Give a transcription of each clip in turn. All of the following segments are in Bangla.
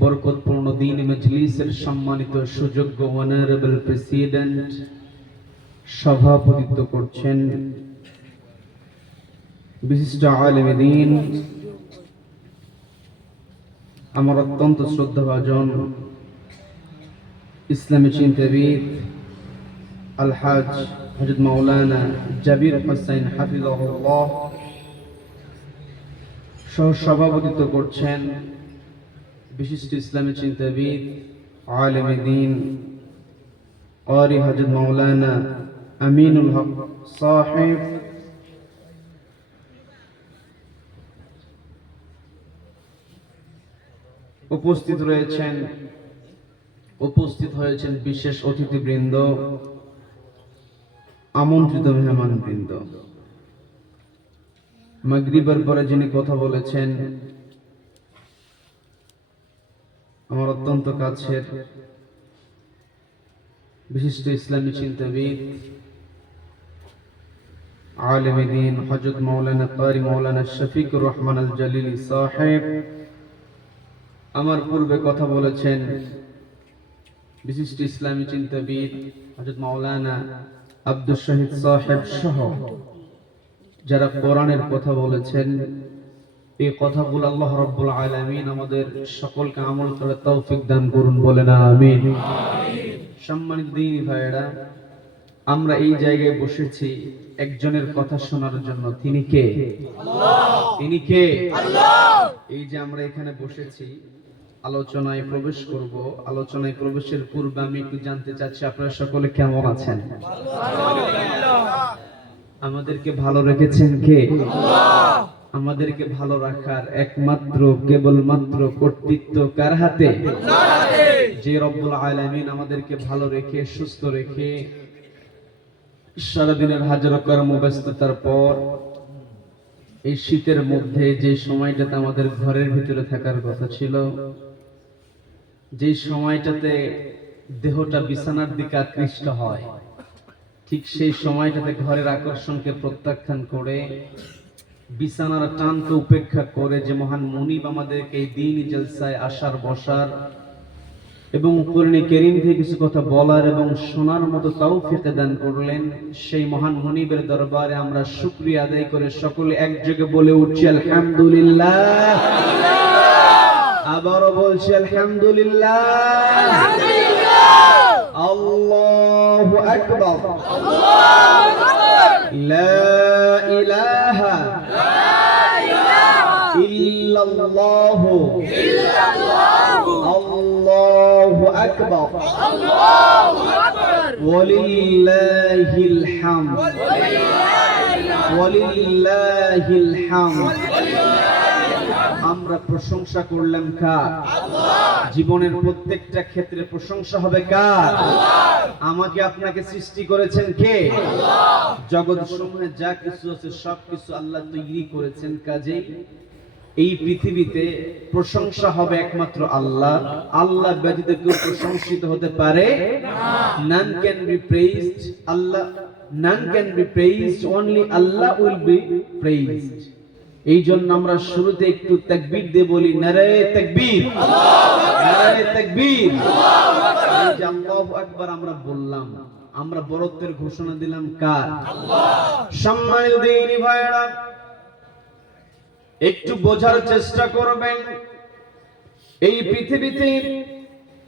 বরকতপূর্ণ দিন মজলিসের সম্মানিত সুযোগ্য অনারেবল প্রেসিডেন্ট সভাপতিত্ব করছেন বিশিষ্ট আলেম দ্বীন আমার অত্যন্ত শ্রদ্ধাভাজন ইসলামী চিন্তাবিদ আলহাজ হযরত মাওলানা জাবির হোসেন হাফিজাহুল্লাহ সহ সভাপতিত্ব করছেন বিশিষ্ট ইসলামী চিন্তাবিদ আলেম দ্বীন ক্বারি হযরত মাওলানা আমিনুল হক সাহেব, উপস্থিত হয়েছেন বিশেষ অতিথিবৃন্দ, আমন্ত্রিত মেহমানবৃন্দ। মাগরিবের পরে যিনি কথা বলেছেন আমার অত্যন্ত কাছের বিশিষ্ট ইসলামী চিন্তাবিদ আলেম দ্বীন হযরত মাওলানা ক্বারি মাওলানা শফিকুর রহমান আল জলিলি সাহেব। আমার পূর্বে কথা বলেছেন বিশিষ্ট ইসলামী চিন্তাবিদ হযরত মাওলানা আব্দুল শহীদ সাহেব সহ যারা কোরআনের কথা বলেছেন। এই কথাগুলো আল্লাহ রাব্বুল আলামিন আমাদের সকলকে আমল করে তৌফিক দান করুন, বলেন আমিন। সম্মানিত দ্বীনি ভাইয়েরা, আমরা এই জায়গায় বসেছি একজনের কথা শোনার জন্য। তিনি কে? তিনি কে? এই যে আমরা এখানে বসেছি, আলোচনায় প্রবেশ করব। আলোচনায় প্রবেশের পূর্বে আমি একটু জানতে চাচ্ছি আপনারা সকলে কেমন আছেন? আমাদেরকে ভালো রেখেছেন কে? আমাদেরকে ভালো রাখার একমাত্র কেবলমাত্র কর্তৃত্ব কার হাতে? যে রব্বুল আলামিন আমাদেরকে ভালো রেখে সুস্থ রেখে সারাদিনের হাজারো কর্মব্যস্ততার পর এই শীতের মধ্যে যে সময়টাতে আমাদের ঘরের ভিতরে থাকার কথা ছিল, যে সময়টাতে দেহটা বিছানার দিকে আকৃষ্ট হয়, ঠিক সেই সময়টাতে ঘরের আকর্ষণকে প্রত্যাখ্যান করে বিছানার টানকে উপেক্ষা করে যে মহান মুনিব আমাদেরকে এই দ্বীনি জলসায় আসার বসার এবং কোরআনে কারীম থেকে কিছু কথা বলার এবং শোনার মতো তৌফিক দান করলেন, সেই মহান মুনিবের দরবারে আমরা শুকরিয়া আদায় করে সকলে একযোগে বলে উঠছি আলহামদুলিল্লাহ। আবারও বলছি আলহামদুলিল্লাহ। আল্লাহু আকবার। লা ইলাহা ইল্লাল্লাহু আল্লাহু আকবার। ওয়ালিল্লাহিল হামদ। ওয়ালিল্লাহিল হামদ। আমরা প্রশংসা করলাম কার? জীবনের প্রত্যেকটা ক্ষেত্রে প্রশংসা হবে কার? আমাকে আপনাকে সৃষ্টি করেছেন কে? জগৎ সমূহে যা কিছু আছে সবকিছু আল্লাহ তৈরি করেছেন, কাজেই এই পৃথিবীতে প্রশংসা হবে একমাত্র আল্লাহ। আল্লাহ ব্যতীত কেউ প্রশংসিত হতে পারে না। None can be praised Allah, none can be praised, only Allah will be praised। এই জন্য আমরা শুরুতে একটু তাকবীর দিয়ে বলি, নারায়ে তাকবীর, নারায়ে তাকবীর। এই যে আল্লাহু আকবার আমরা বললাম, আমরা বরত্বের ঘোষণা দিলাম কার? সম্মানিত দ্বীনি ভাইয়েরা, একটু বোঝার চেষ্টা করবেন। এই পৃথিবীতে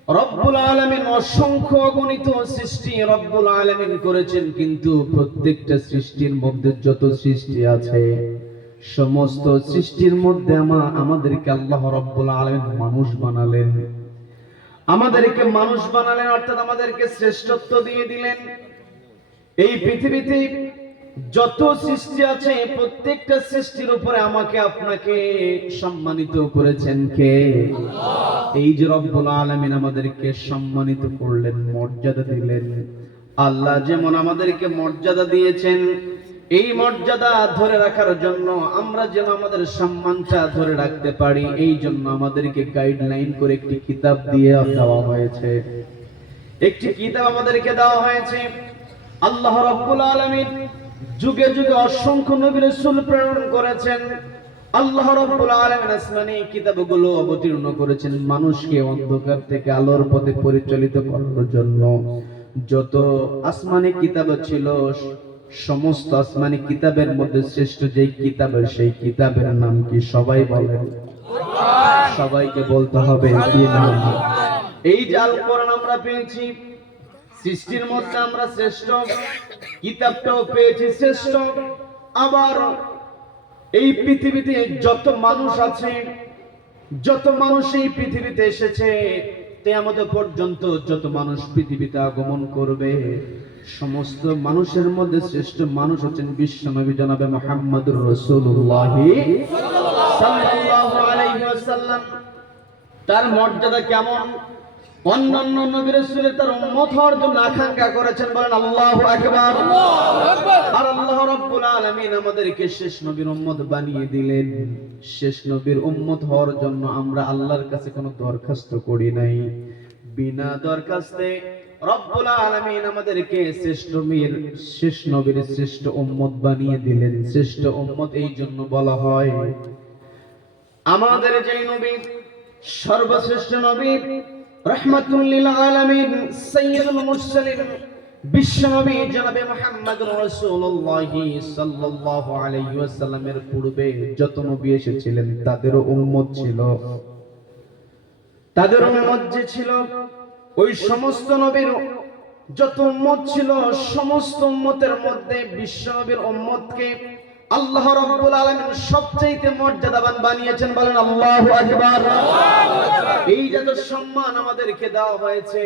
রব্বুল আলামিন অসংখ্য অগণিত সৃষ্টি রব্বুল আলামিন করেছেন, কিন্তু প্রত্যেকটা সৃষ্টির মধ্যে যত সৃষ্টি আছে সমস্ত সৃষ্টির মধ্যে আমাদেরকে আল্লাহ রব্বুল আলামিন মানুষ বানালেন। আমাদেরকে মানুষ বানালেন অর্থাৎ আমাদেরকে শ্রেষ্ঠত্ব দিয়ে দিলেন। এই পৃথিবীতে যত সৃষ্টি আছে প্রত্যেকটা সৃষ্টির উপরে আমাকে আপনাকে সম্মানিত করেছেন কে? এই যে রব্বুল আলামিন আমাদেরকে সম্মানিত করলেন, মর্যাদা দিলেন। আল্লাহ যেমন আমাদেরকে মর্যাদা দিয়েছেন, এই মর্যাদা ধরে রাখার জন্য আমরা যেন আমাদের সম্মানটা ধরে রাখতে পারি, এই জন্য আমাদেরকে গাইডলাইন করে একটি কিতাব দিয়ে দেওয়া হয়েছে। একটি কিতাব আমাদেরকে দেওয়া হয়েছে। আল্লাহ রাব্বুল আলামিন যুগে যুগে অসংখ্য নবী রাসূল প্রেরণ করেছেন। আল্লাহ রাব্বুল আলামিন আসমানি কিতাবগুলো অবতীর্ণ করেছেন মানুষকে অন্ধকার থেকে আলোর পথে পরিচালিত করার জন্য। যত আসমানি কিতাব ছিল, সমস্ত আসমানি কিতাবের মধ্যে শ্রেষ্ঠ যেই কিতাব, সেই কিতাবের নাম কি? সবাই বলেন। সবাইকে বলতে হবে কি নাম? এই যে আল কোরআন আমরা পেয়েছি, সৃষ্টির মধ্যে আমরা শ্রেষ্ঠ, কিতাবটাও পেয়েছি শ্রেষ্ঠ। আবার এই পৃথিবীতে যত মানুষ আছে, যত মানুষ এই পৃথিবীতে এসেছে, কিয়ামত পর্যন্ত যত মানুষ পৃথিবীতে আগমন করবে, সমস্ত মানুষের মধ্যে শ্রেষ্ঠ মানুষ হচ্ছেন বিশ্বনবী জনাবে মুহাম্মদুর রাসূলুল্লাহ সাল্লাল্লাহু আলাইহি ওয়াসাল্লাম। তার মর্যাদা কেমন? অন্যান্য নবী রাসূল তার উম্মত হওয়ার জন্য আকাঙ্ক্ষা করেছেন, বলেন আল্লাহু আকবার। আর আল্লাহ রাব্বুল আলামিন আমাদেরকে শেষ নবীর উম্মত বানিয়ে দিলেন। শেষ নবীর উম্মত হওয়ার জন্য আমরা আল্লাহর কাছে কোনো দরখাস্ত করি নাই। বিনা দরখাস্তে রব্বুল আলামিন আমাদেরকে শেষ নবীর শ্রেষ্ঠ উম্মত বানিয়ে দিলেন। শ্রেষ্ঠ উম্মত এই জন্য বলা হয়, আমাদের যে নবী সর্বশ্রেষ্ঠ নবী, রাহমাতুল লিল আলামিন, সাইয়্যিদুল মুরসালিন, বিশ্বনবী জনাবে মুহাম্মদুর রাসূলুল্লাহ সাল্লাল্লাহু আলাইহি ওয়াসাল্লামের পূর্বে যত নবী এসেছিলেন তাদেরও উম্মত ছিল। তাদের উম্মত যে ছিল, ওই সমস্ত নবীর যত উম্মত ছিল, সমস্ত উম্মতের মধ্যে বিশ্বনবীর উম্মতকে আল্লাহ রাব্বুল আলামিন সবচেয়ে মর্যাদাবান বানিয়েছেন, বলেন আল্লাহু আকবার। এই যত সম্মান আমাদেরকে দেওয়া হয়েছে,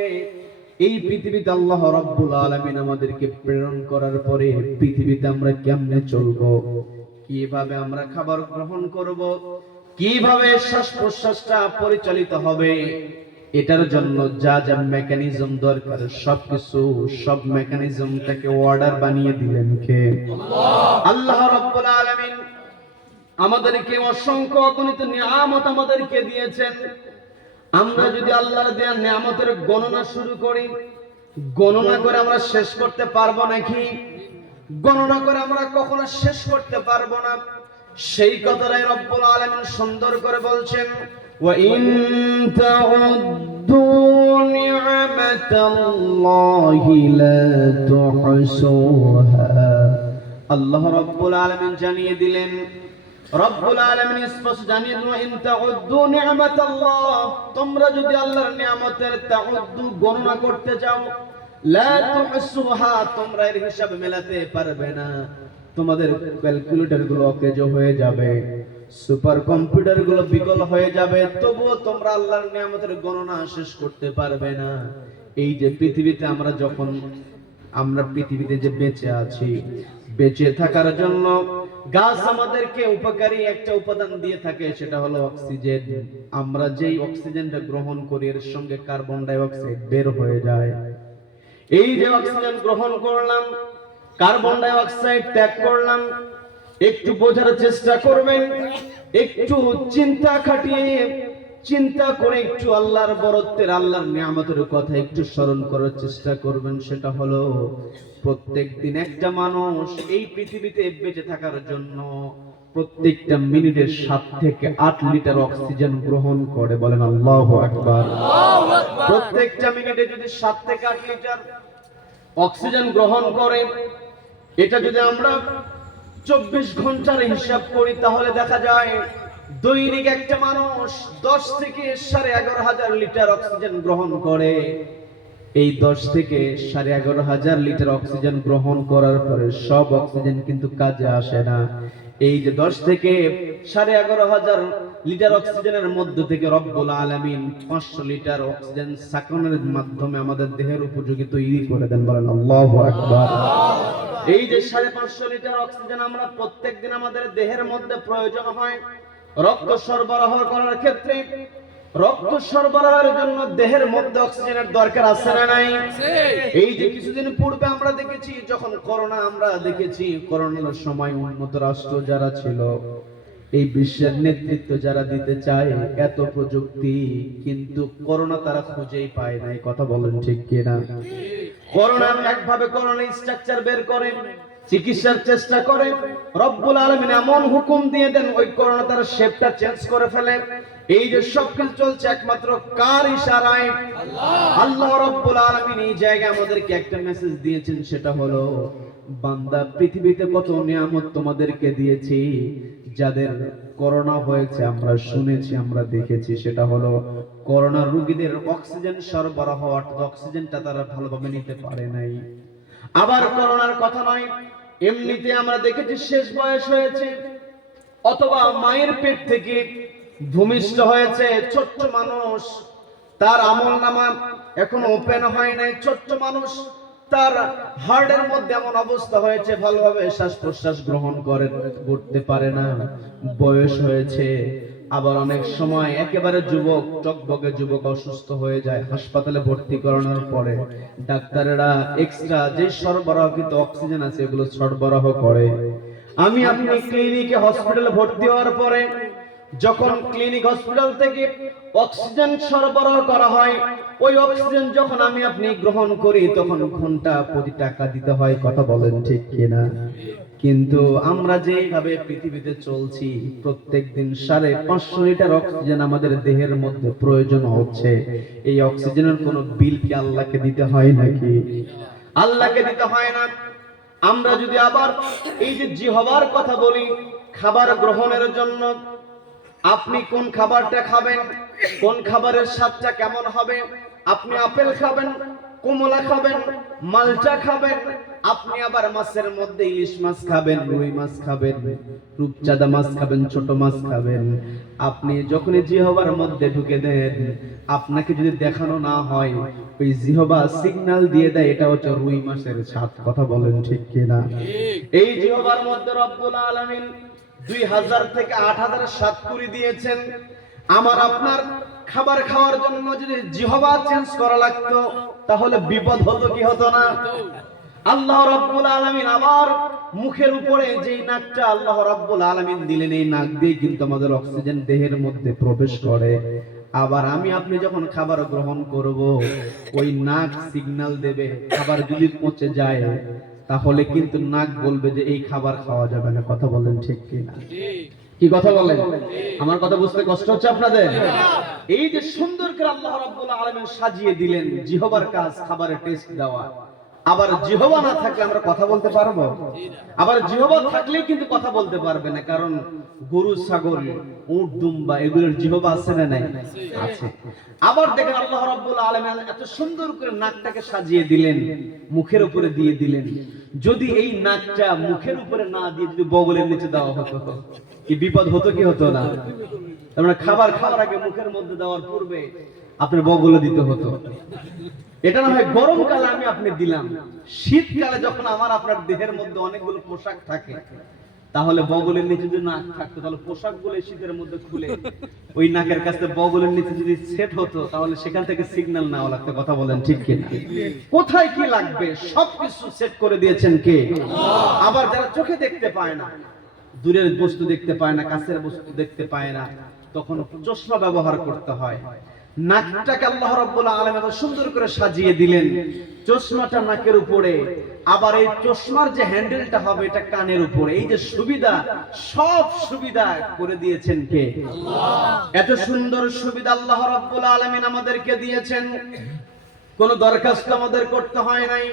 এই পৃথিবীতে আল্লাহ রাব্বুল আলামিন আমাদেরকে প্রেরণ করার পরে পৃথিবীতে আমরা কেমনে চলবো, কিভাবে আমরা খাবার গ্রহণ করব, কিভাবে শ্বাস প্রশ্বাসটা পরিচালিত হবে, এটার জন্য যা যা মেকানিজম দরকার সবকিছু, সব মেকানিজমটাকে অর্ডার বানিয়ে দিলেন কে? আল্লাহ রাব্বুল আলামিন আমাদেরকে অসংখ্য অগণিত নিয়ামত আমাদেরকে দিয়েছেন। আমরা যদি আল্লাহর দেয়া নিয়ামতের গণনা শুরু করি, গণনা করে আমরা শেষ করতে পারবো নাকি? গণনা করে আমরা কখনো শেষ করতে পারবো না। সেই কথাটাই রব্বুল আলামিন সুন্দর করে বলছেন, ওয়া ইন তাউদ্দু নি'মাতাল্লাহি লা তুহসুহা। আল্লাহ রব্বুল আলামিন জানিয়ে দিলেন, রব্বুল আলামিন স্পষ্ট জানিয়ে দিলেন, ইন তাউদ্দু নি'মাতাল্লাহ, তোমরা যদি আল্লাহর নিয়ামতের তাউদ্দু গণনা করতে যাও, লা তুহসুহা, তোমরা এর হিসাব মেলাতে পারবে না। তোমাদের ক্যালকুলেটর গুলো অকেজ হয়ে যাবে, সুপার কম্পিউটার গুলো বিকল হয়ে যাবে, তবুও তোমরা আল্লাহর নিয়ামতের গণনা শেষ করতে পারবে না। এই যে পৃথিবীতে আমরা পৃথিবীতে যে বেঁচে আছি, বেঁচে থাকার জন্য গাছ আমাদেরকে উপকারী একটা উপাদান দিয়ে থাকে, সেটা হলো অক্সিজেন। আমরা যেই অক্সিজেনটা গ্রহণ করি, এর সঙ্গে কার্বন ডাই অক্সাইড বের হয়ে যায়। এই যে অক্সিজেন গ্রহণ করলাম, কার্বন ডাই অক্সাইড ত্যাগ করলাম, একটু বোঝার চেষ্টা করবেন, একটু চিন্তা খাটিয়ে চিন্তা করে একটু আল্লাহর বরত্বের, আল্লাহর নিয়ামতের কথা একটু স্মরণ করার চেষ্টা করবেন। সেটা হলো, প্রত্যেকদিন একটা মানুষ এই পৃথিবীতে বেঁচে থাকার জন্য প্রত্যেকটা মিনিটে 7 থেকে 8 লিটার অক্সিজেন গ্রহণ করে, বলেন আল্লাহু আকবার। প্রত্যেকটা মিনিটে যদি 7 থেকে 8 লিটার অক্সিজেন গ্রহণ করে, এটা যদি আমরা 24 ঘন্টার হিসাব করি, তাহলে দেখা যায় দৈনিক একটা মানুষ 10 থেকে 11,500 লিটার অক্সিজেন গ্রহণ করে। এই 10 থেকে 11,500 লিটার অক্সিজেন গ্রহণ করার পরে সব অক্সিজেন কিন্তু কাজে আসে না। এই যে 10 থেকে 11,500 লিটার অক্সিজেনের মধ্য থেকে রব্বুল আলামিন 500 লিটার অক্সিজেন সাকনের মাধ্যমে আমাদের দেহের উপযোগী তৈরি করে দেন, বলেন আল্লাহু আকবার। এই যে 550 লিটার অক্সিজেন আমরা প্রত্যেকদিন আমাদের দেহের মধ্যে প্রয়োজন হয় রক্ত সরবরাহ করার ক্ষেত্রে, রক্ত সরবরাহের জন্য দেহের মধ্যে অক্সিজেনের দরকার আছে না নাই? এই যে কিছুদিন পূর্বে আমরা দেখেছি, যখন করোনা আমরা দেখেছি, করোনার সময় উন্নত রাষ্ট্র যারা ছিল, এই বিশ্বের নেতৃত্ব যারা দিতে চায়, এত প্রযুক্তি, কিন্তু করোনা তারা খুঁজেই পায় নাই। কথা বলেন ঠিক কিনা? করোনা একভাবে করোনা স্ট্রাকচার বের করে চিকিৎসার চেষ্টা করে, রব্বুল আলামিন এমন হুকুম দিয়ে দেন ওই করোনা তার শেপটা চেঞ্জ করে ফেলে। এই যে সবকিছু চলছে একমাত্র কার ইশারায়? আল্লাহ রব্বুল আলামিন এই জায়গায় আমাদেরকে একটা মেসেজ দিয়েছেন, সেটা হলো বান্দা পৃথিবীতে কত নিয়ামত তোমাদেরকে দিয়েছি, যাদের করোনা হয়েছে আমরা শুনেছি, আমরা দেখেছি, সেটা হলো করোনা রোগীদের অক্সিজেন সরবরাহ, অক্সিজেনটা তারা ভালোভাবে নিতে পারে নাই। আবার করোনার কথা নয়, এমনিতে আমরা দেখেছি শেষ বয়স হয়েছে অথবা মায়ের পেট থেকে ভূমিষ্ঠ হয়েছে ছোট্ট মানুষ, তার আমলনামা এখনো ওপেন হয় নাই, ছোট্ট মানুষ, তার হার্টের মধ্যে এমন অবস্থা হয়েছে ভালোভাবে শ্বাস প্রশ্বাস গ্রহণ করতে পারে না, বয়স হয়েছে। আবার অনেক সময় একেবারে যুবক, টকবকে যুবক অসুস্থ হয়ে যায়, হাসপাতালে ভর্তি করানোর পরে ডাক্তারেরা এক্সট্রা যে সরবরাহকৃত অক্সিজেন আছে এগুলো সরবরাহ করে। আমি আপনি ক্লিনিকে হসপিটালে ভর্তি হওয়ার পরে যখন ক্লিনিক হসপিটাল থেকে অক্সিজেন সরবরাহ করা হয়, ওই অক্সিজেন যখন আমি আপনি গ্রহণ করি তখন ঘন্টা প্রতি টাকা দিতে হয়। কথা বলেন ঠিক কিনা? কিন্তু আমরা যেভাবে পৃথিবীতে চলছি, প্রত্যেকদিন 550 লিটার অক্সিজেন আমাদের দেহের মধ্যে প্রয়োজন হচ্ছে। এই অক্সিজেনের কোনো বিল কি আল্লাহকে দিতে হয় নাকি? আল্লাহকে দিতে হয় না। আমরা যদি আবার এই যে জিহ্বার কথা বলি, খাবার গ্রহণের জন্য আপনি কোন খাবারটা খাবেন, কোন খাবারের স্বাদটা কেমন হবে, আপনি আপেল খাবেন, কমলা খাবেন, মালটা খাবেন, আপনি আবার মাছের মধ্যে ইলিশ মাছ খাবেন, রুই মাছ খাবেন, রূপচাঁদা মাছ খাবেন, ছোট মাছ খাবেন। আপনি যখনই জিহ্বার মধ্যে ঢুকে দেন, আপনাকে যদি দেখানো না হয়, ওই জিহ্বা সিগন্যাল দিয়ে দেয় এটা হচ্ছে রুই মাছের স্বাদ। কথা বলেন ঠিক কিনা? এই জিহ্বার মধ্যে রব্বুল আলামিন 2000 থেকে 8000 স্বাদ করে দিয়েছেন। আমার আপনার খাবার খাওয়ার জন্য যদি জিহ্বা চেঞ্জ করা লাগতো তাহলে বিপদ হতো কি হতো না? আল্লাহ রাব্বুল আলামিন আবার মুখের উপরে যেই নাকটা আল্লাহ রাব্বুল আলামিন দিলেন, এই নাক দিয়ে কিন্তু আমাদের অক্সিজেন দেহের মধ্যে প্রবেশ করে। আবার আমি আপনি যখন খাবার গ্রহণ করব, ওই নাক সিগন্যাল দেবে। খাবার যদি পচে যায় তাহলে কিন্তু নাক বলবে যে এই খাবার খাওয়া যাবে না। কথা বলেন ঠিক কিনা? কি কথা বলেন? আমার কথা বুঝতে কষ্ট হচ্ছে আপনাদের? এই যে সুন্দর করে আল্লাহ রাব্বুল আলামিন সাজিয়ে দিলেন, জিহ্বার কাজ খাবারের টেস্ট দেওয়া। আবার জিহ্বা না থাকলে আমরা কথা বলতে পারবো? আবার জিহ্বা থাকলেই কিন্তু কথা বলতে পারবে না, কারণ গরু, ছাগল, উট, দুম্বা এগুলোর জিহ্বা আছে না নাই? আছে। আবার দেখেন আল্লাহ রাব্বুল আলামিন এত সুন্দর করে নাকটাকে সাজিয়ে দিলেন, মুখের উপরে দিয়ে দিলেন। যদি এই নাকটা মুখের উপরে না দিয়ে যদি বগলের নিচে দেওয়া হতো, কি বিপদ হতো কি হতো না? আমরা খাবার খাওয়ার আগে মুখের মধ্যে দেওয়ার পূর্বে আপনার বগলে দিতে হতো। এটা না হয় গরমকালে আমি আপনি দিলাম, শীতকালে যখন আমার আপনার দেহের মধ্যে অনেকগুলো পোশাক থাকে, তাহলে বগলের নিচে যদি নাক থাকতো তাহলে পোশাকগুলো শীতের মধ্যে খুলে ওই নাকের কাছে বগলের নিচে যদি সেট হতো তাহলে সেখান থেকে সিগন্যাল নেওয়া লাগতো। কথা বলেন ঠিক কিনা? কোথায় কি লাগবে সবকিছু সেট করে দিয়েছেন কে? আবার যারা চোখে দেখতে পায় না, দূরের বস্তু দেখতে পায় না, কাছের বস্তু দেখতে পায় না, তখন চশমা ব্যবহার করতে হয়। নাকটাকে আল্লাহ রাব্বুল আলামিন সুন্দর করে সাজিয়ে দিলেন, চশমাটা নাকের উপরে, আবার এই চশমার যে হ্যান্ডেলটা হবে এটা কানের উপরে। এই যে সুবিধা, সব সুবিধা করে দিয়েছেন কে? আল্লাহ। এত সুন্দর সুবিধা আল্লাহ রাব্বুল আলামিন আমাদেরকে দিয়েছেন, কোনো দরখাস্ত আমাদের করতে হয় নাই।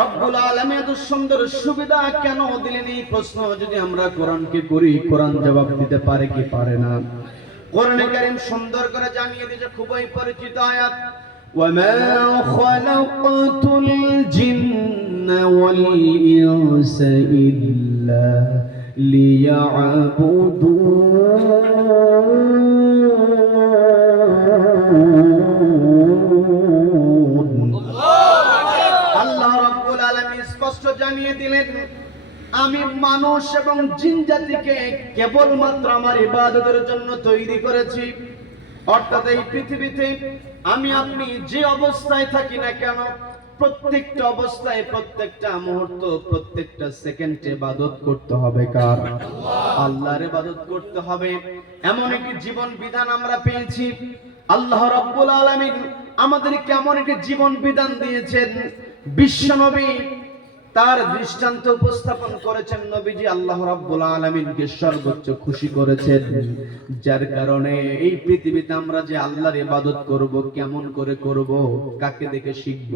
রব্বুল আলামিন এত সুন্দর সুবিধা কেন দিলেন, এই প্রশ্ন যদি আমরা কোরআনকে করি, কোরআন জবাব দিতে পারে কি পারে না? কোরআনে কারীম সুন্দর করে জানিয়ে দিয়েছে, খুবই পরিচিত আয়াত, ওয়ামা খালাকাতুল জিন্না ওয়াল ইনসা ইল্লা লিয়াবুদুন। আল্লাহ রাব্বুল আলামিন স্পষ্ট জানিয়ে দিলেন, আমি মানুষ এবং জিন জাতিকে কেবলমাত্র আমার ইবাদতের জন্য তৈরি করেছি। অর্থাৎ এই পৃথিবীতে আমি আপনি যে অবস্থায় থাকি না কেন, প্রত্যেকটা অবস্থায়, প্রত্যেকটা মুহূর্ত, প্রত্যেকটা সেকেন্ডে ইবাদত করতে হবে কার? আল্লাহর ইবাদত করতে হবে। এমন একটি জীবন বিধান আমরা পেয়েছি। আল্লাহ রাব্বুল আলামিন আমাদেরকে এমন একটি জীবন বিধান দিয়েছেন, বিশ্বনবী তার দৃষ্টান্ত উপস্থাপন করেছেন নবীজি আল্লাহ রাব্বুল আলামিনকে সর্বোচ্চ খুশি করেছেন, যার কারণে এই পৃথিবীতে আমরা যে আল্লাহর ইবাদত করব, কেমন করে করব, কাকে দেখে শিখব,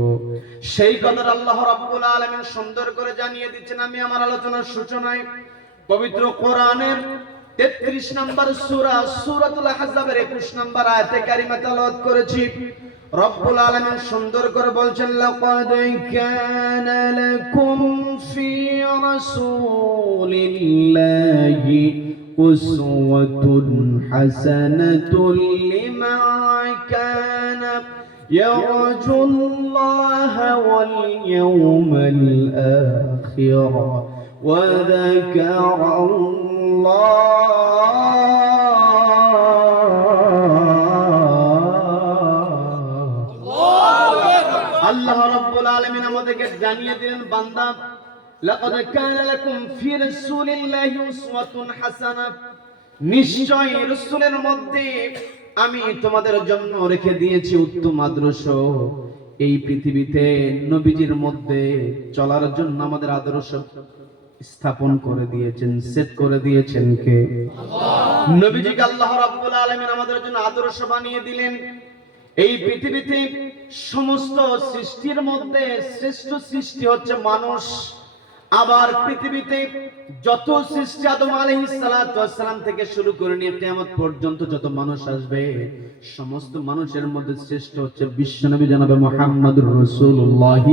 সেই কথাটা আল্লাহ রাব্বুল আলামিন সুন্দর করে জানিয়ে দিচ্ছেন। আমি আমার আলোচনার সূচনায় পবিত্র কোরআনের 33 নম্বর সূরা সূরাতুল আহজাবের 21 নম্বর আয়াতে কারিমা তেলাওয়াত করেছি। রব্বুল আলামিন সুন্দর করে বলছেন, লাকাদ কানা লাকুম ফি রাসূলিল্লাহি উসওয়াতুন হাসানাতুন লিমান কানা ইয়ারজুল্লাহা ওয়াল ইয়াওমাল আখির ওয়া যাকারাল্লাহ আল্লাহ রাব্বুল আলামিন আমাদেরকে জানিয়ে দিলেন, বান্দা লাকাদ কানা লাকুম ফি রাসূলিল্লাহি উসওয়াতুন হাসানাহ, নিশ্চয় রাসূলের মধ্যে আমি তোমাদের জন্য রেখে দিয়েছি উত্তম আদর্শ। এই পৃথিবীতে নবীজির মধ্যে চলার জন্য আমাদের আদর্শ স্থাপন করে দিয়েছেন, সেট করে দিয়েছেন কে? আল্লাহ। নবীজিকে আল্লাহ রাব্বুল আলামিন আমাদের জন্য আদর্শ বানিয়ে দিলেন। এই পৃথিবীতে সমস্ত সৃষ্টির মধ্যে শ্রেষ্ঠ সৃষ্টি হচ্ছে মানুষ। আবার পৃথিবীতে যত সৃষ্টি আদম আলাইহিস সালাতু ওয়াস সালাম থেকে শুরু করে নিয়ে কিয়ামত পর্যন্ত যত মানুষ আসবে, সমস্ত মানুষের মধ্যে শ্রেষ্ঠ হচ্ছে বিশ্বনবী জনাবে মুহাম্মদুর রাসূলুল্লাহ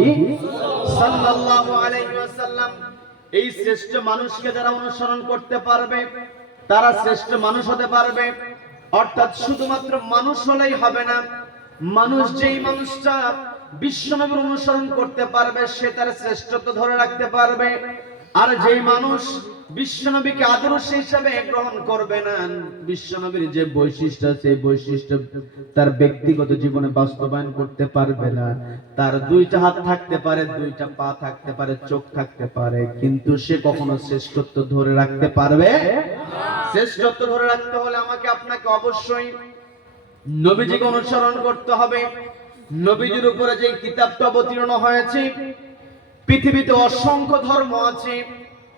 সাল্লাল্লাহু আলাইহি ওয়াসাল্লাম। এই শ্রেষ্ঠ মানুষকে যারা অনুসরণ করতে পারবে তারা শ্রেষ্ঠ মানুষ হতে পারবে। অর্থাৎ শুধুমাত্র মানুষ হলেই হবে না, মানুষ যেই মানুষটা বিশ্বনবীর অনুসরণ করতে পারবে সে তার শ্রেষ্ঠত্ব ধরে রাখতে পারবে। আর যেই মানুষ বিশ্বনবীকে আদর্শ হিসেবে গ্রহণ করবে না, বিশ্বনবীর যে বৈশিষ্ট্য সেই বৈশিষ্ট্য তার ব্যক্তিগত জীবনে বাস্তবায়ন করতে পারবে না। তার দুইটা হাত থাকতে পারে, দুইটা পা থাকতে পারে, চোখ থাকতে পারে, কিন্তু সে কখনো শ্রেষ্ঠত্ব ধরে রাখতে পারবে না। শ্রেষ্ঠত্ব ধরে রাখতে হলে আমাকে আপনাকে অবশ্যই নবীজিকে অনুসরণ করতে হবে। নবীজির উপরে যে কিতাবটা অবতীর্ণ হয়েছে, পৃথিবীতে অসংখ্য ধর্ম আছে,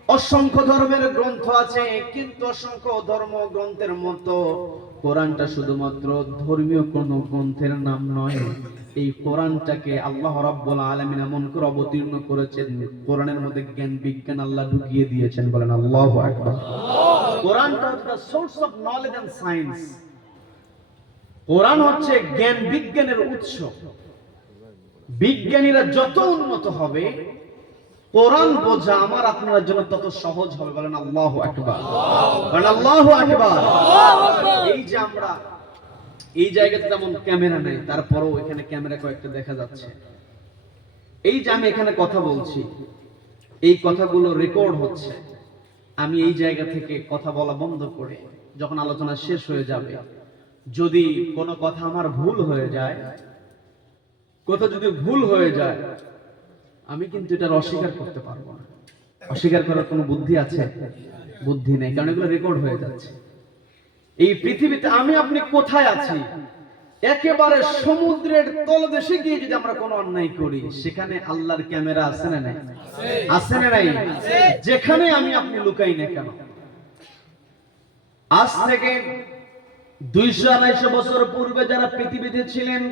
অসংখ্য ধর্মের গ্রন্থ আছে, কিন্তু অসংখ্য ধর্ম গ্রন্থের মতো কোরআনটা শুধুমাত্র ধর্মীয় কোন গ্রন্থের নাম নয়। এই কোরআনটাকে আল্লাহ রাব্বুল আলামিন এমন করে অবতীর্ণ করেছেন, কোরআনের মধ্যে জ্ঞান বিজ্ঞান আল্লাহ ঢুকিয়ে দিয়েছেন। বলেন আল্লাহু আকবার। কোরআনটা হচ্ছে the source of knowledge and science। কোরআন হচ্ছে জ্ঞান বিজ্ঞানের উৎস। বিজ্ঞানীরা যত উন্নত হবে, কোরআন বোঝা আমার আপনার জন্য তত সহজ হবে। বলেন আল্লাহু আকবার। বলেন আল্লাহু আকবার। এই যে আমরা এই জায়গাতে যেমন ক্যামেরা নেই, তারপরেও এখানে ক্যামেরা কয়েকটা দেখা যাচ্ছে। এই যে আমি এখানে কথা বলছি, এই কথাগুলো রেকর্ড হচ্ছে। আমি এই জায়গা থেকে কথা বলা বন্ধ করে যখন আলোচনা শেষ হয়ে যাবে, যদি কোনো কথা আমার ভুল হয়ে যায়, কথা যদি ভুল হয়ে যায়, আমি কিন্তু এটা অস্বীকার করতে পারবো না। অস্বীকার করার কোনো বুদ্ধি আছে? বুদ্ধি নেই, কারণ এগুলো রেকর্ড হয়ে যাচ্ছে। এই পৃথিবীতে আমি আপনি কোথায় আছি, একেবারে সমুদ্রের তলদেশে গিয়ে যদি আমরা কোনো অন্যায় করি, সেখানে আল্লাহর ক্যামেরা আছে না নাই? আছে না নাই? যেখানে আমি আপনি লুকাই না কেন। আজ থেকে 200-250 বছর পূর্বে যারা পৃথিবীতে ছিলেন,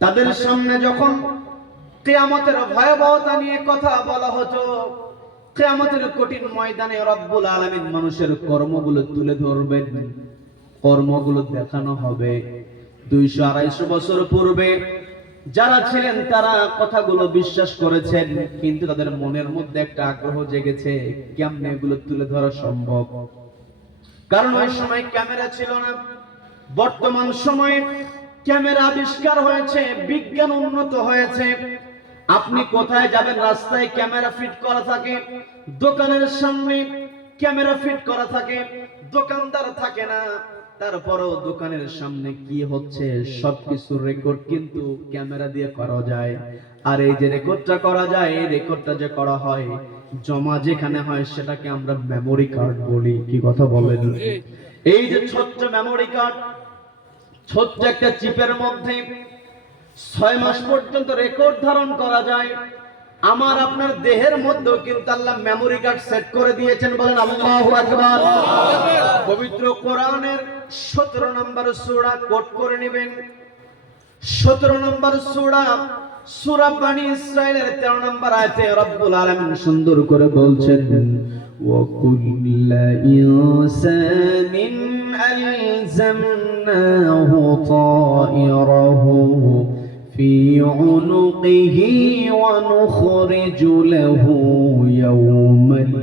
তাদের সামনে যখন কিয়ামতের ভয়াবহতা নিয়ে কথা বলা হতো, কিয়ামতের কঠিন ময়দানে রব্বুল আলামিন মানুষের কর্মগুলো তুলে ধরবেন, কর্মগুলো দেখানো হবে। 200-250 বছর পূর্বে যারা ছিলেন তারা কথাগুলো বিশ্বাস করেছেন, কিন্তু তাদের মনের মধ্যে একটা আগ্রহ জেগেছে, কেমনে এগুলো তুলে ধরা সম্ভব। কারণ ওই সময় ক্যামেরা ছিল না। বর্তমান সময়ে ক্যামেরা আবিষ্কার হয়েছে, বিজ্ঞান উন্নত হয়েছে। আপনি কোথায় যাবেন, রাস্তায় ক্যামেরা ফিট করা থাকে, দোকানের সামনে ক্যামেরা ফিট করা থাকে, দোকানদার থাকে না, তারপরও দোকানের সামনে কি হচ্ছে সবকিছু রেকর্ড কিন্তু ক্যামেরা দিয়ে করা যায়। আর এই যে রেকর্ডটা করা যায়, এই রেকর্ডটা যে করা হয়, জমা যেখানে হয় সেটাকে আমরা মেমোরি কার্ড বলি। কি কথা বলেন? এই যে ছোট্ট মেমোরি কার্ড, ছোট্ট একটা চিপের মধ্যে 6 মাস পর্যন্ত রেকর্ড ধারণ করা যায়। আমার আপনার দেহের মধ্যেও কিন্তু আল্লাহ মেমোরি কার্ড সেট করে দিয়েছেন, বলেন আল্লাহু আকবার। পবিত্র কোরআনের 17 নম্বর সূরা কোট করে নেবেন। 17 নম্বর সূরা বনী ইসরাঈলের 13 নম্বর আয়াতে রব্বুল আলামিন সুন্দর করে বলছেন, ওয়া কুল্লু ইনসানিন আলজামনাহু তায়রাহু ফি উনুকিহি ওয়া নুখরিজু লাহু ইয়াওমাল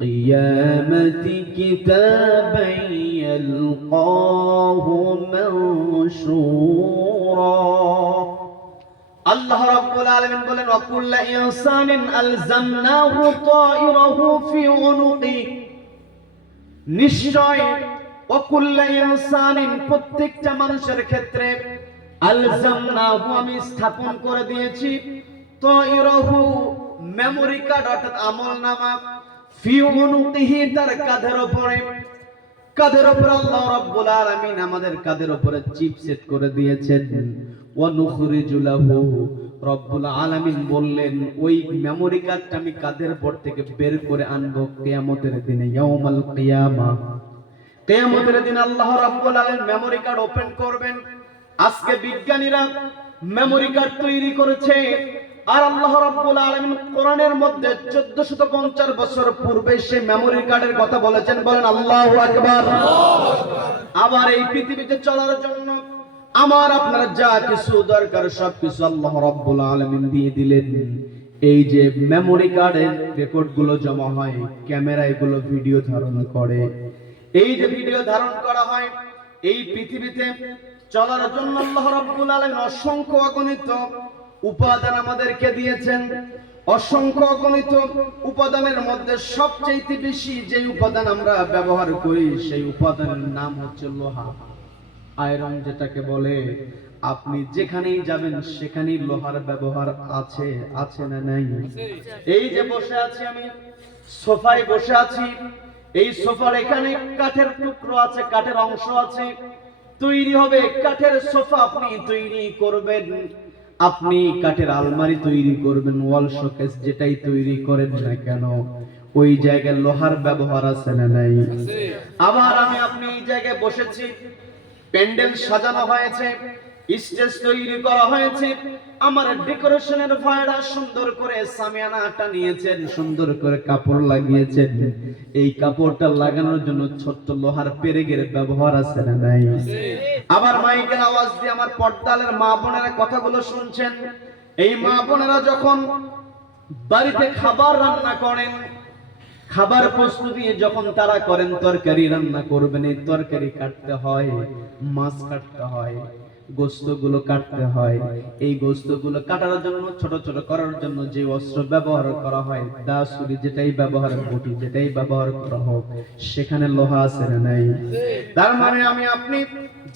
কিয়ামাতি কিতাবান ইয়ালকাহু মানশুরা। আল্লাহ রাব্বুল আলামিন বলেন, ওয়া কুল্লু ইনসানিন আলজামনাহু তায়রাহু ফি উনুকি, নিশ্চয় ওয়া কুল্লু ইনসানিন প্রত্যেকটা মানুষের ক্ষেত্রে আলজামনাহু আমি স্থাপন করে দিয়েছি তায়রাহু মেমোরি কার্ড অর্থাৎ আমলনামা ফি উনুকিহি তার কাঁধের উপরে। কাঁধের উপরে আল্লাহ রাব্বুল আলামিন আমাদের কাঁধের উপরে চিপ সেট করে দিয়েছেন। ওয়া নুখরিজু লাহু, রব্বুল আলামিন বললেন ওই মেমোরি কার্ডটা আমি কাঁধের উপর থেকে বের করে আনবো কিয়ামতের দিনে, ইয়াউমাল কিয়ামা। কিয়ামতের দিন আল্লাহ রাব্বুল আলামিন মেমোরি কার্ড ওপেন করবেন। আজকে বিজ্ঞানীরা মেমোরি কার্ড তৈরি করেছে, আর আল্লাহ রাব্বুল আলামিন কোরআনের মধ্যে 1450 বছর পূর্বে সেই মেমোরি কার্ডের কথা বলেছেন, বলেন আল্লাহু আকবার। আবার এই পৃথিবীতে চলার জন্য আমার আপনার যা কিছু দরকার সবকিছু আল্লাহ রাব্বুল আলামিন দিয়ে দিলেন। এই যে মেমোরি কার্ডের রেকর্ড গুলো জমা হয়, ক্যামেরা এগুলো ভিডিও ধারণ করে। এই যে ভিডিও ধারণ করা হয়, এই পৃথিবীতে চলার জন্য আল্লাহ রাব্বুল আলামিন অসংখ্য অগণিত উপাদান আমাদেরকে দিয়েছেন। অসংখ্য অগণিত উপাদানের মধ্যে সবচেয়ে বেশি যে উপাদান আমরা ব্যবহার করি সেই উপাদানের নাম হচ্ছে লোহা, আয়রন যেটাকে বলে। আপনি যেখানেই যাবেন সেখানেই লোহার ব্যবহার আছে, আছে না নাই? এই যে বসে আছি আমি, সোফায় বসে আছি, এই সোফার এখানে কাঠের টুকরো আছে, কাঠের অংশ আছে, তৈরি হবে কাঠের সোফা আপনি তৈরি করবেন। আপনি কাঠের আলমারি তৈরি করবেন, ওয়াল শোকেস যেটাই তৈরি করেন না কেন ওই জায়গায় লোহার ব্যবহার আছে না নাই? আবার আমি আপনি এই জায়গায় বসেছি, প্যান্ডেল সাজানো হয়েছে, স্টেজ তৈরি করা হয়েছে, আমার ডেকোরেশনের ভাইরা সুন্দর করে সামিয়ানা টানিয়েছেন, সুন্দর করে কাপড় লাগিয়েছেন। এই কাপড়টা লাগানোর জন্য ছোট্ট লোহার পেরেকের ব্যবহার আছে না নাই? আবার মাইকের আওয়াজ দিয়ে আমার পর্দালের মা বোনেরা কথাগুলো শুনছেন। এই মা বোনেরা যখন বাড়িতে খাবার রান্না করেন, খাবার প্রস্তুতি যখন তারা করেন, তরকারি রান্না করবেন, এই তরকারি কাটতে হয়, মাছ কাটতে হয়, গোশতগুলো কাটতে হয়। এই গোশতগুলো কাটার জন্য, ছোট ছোট করার জন্য যে অস্ত্র ব্যবহার করা হয়, দা, ছুরি যেটাই ব্যবহার, বটি যেটাই ব্যবহার করা হোক, সেখানে লোহা আছে না নাই? তার মানে আমি আপনি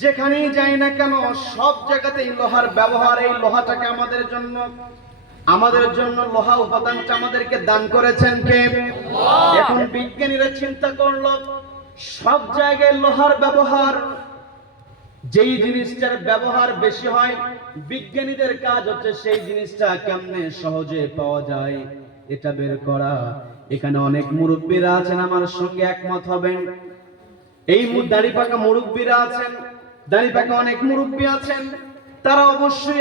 যেখানেই যাই না কেন সব জায়গাতেই লোহার ব্যবহার। এই লোহাটাকে আমাদের জন্য লোহা উপাদানটা আমাদেরকে দান করেছেন কে? এখন বিজ্ঞানীরা চিন্তা করলো সব জায়গায় লোহার ব্যবহার, যেই জিনিসটার ব্যবহার বেশি হয় বিজ্ঞানীদের কাজ হচ্ছে সেই জিনিসটা কেমনে সহজে পাওয়া যায় এটা বের করা। এখানে অনেক মুরব্বীরা আছেন, আমার সঙ্গে একমত হবেন। এই দাড়ি পাকা মুরব্বীরা আছেন, দাড়ি পাকা অনেক মুরব্বী আছেন, তারা অবশ্যই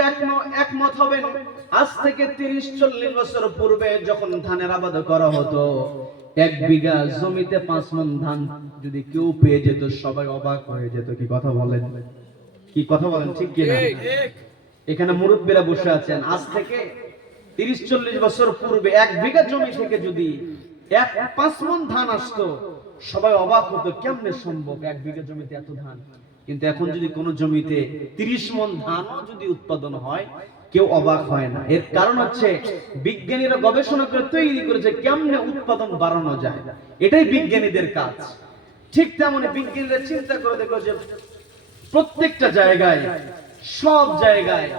একমত হবেন। আজ থেকে 30-40 বছর পূর্বে যখন ধানের আবাদ করা হতো, 1 বিঘা জমিতে 5 মণ ধান যদি কেউ পেয়ে যেত সবাই অবাক হয়ে যেত। কি কথা বলেন? কি কথা বলেন, ঠিক কি না? এখানে মুরব্বীরা বসে আছেন। আজ থেকে 30-40 বছর পূর্বে 1 বিঘা জমি থেকে যদি 5 মণ ধান আসতো সবাই অবাক হতো, কেমনে সম্ভব 1 বিঘা জমিতে এত ধান। কিন্তু এখন যদি কোনো জমিতে 30 মণ ধানও যদি উৎপাদন হয় কেউ অবাক হয় না। এর কারণ হচ্ছে বিজ্ঞানীরা গবেষণা করে তৈরি করেছে কেমনে উৎপাদন বাড়ানো যায়, এটাই বিজ্ঞানীদের কাজ। ঠিক তেমনি বিজ্ঞানীরা চিন্তা করে দেখলো যে প্রত্যেকটা জায়গায়, সব জায়গায়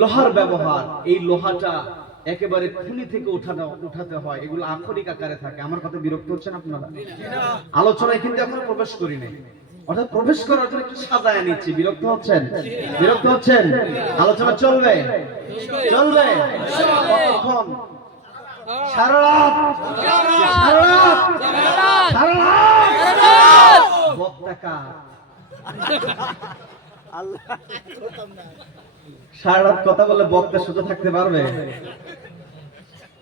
লোহার ব্যবহার। এই লোহাটা একেবারে খনি থেকে উঠাতে হয়, এগুলো আক্ষরিক আকারে থাকে। আমার কথা বিরক্ত হচ্ছেন আপনারা? আলোচনায় কিন্তু এখনো প্রবেশ করি নাই। অর্থাৎ প্রবেশ করার জন্য একটু সাজায় নিচ্ছি। বিরক্ত হচ্ছেন? বিরক্ত হচ্ছেন? আলোচনা চলবে? চলবে কতক্ষণ? সারা রাত? সারা রাত? সারা রাত? বক্তা কার? সারা রাত কথা বলে বক্তা সোজা থাকতে পারবে?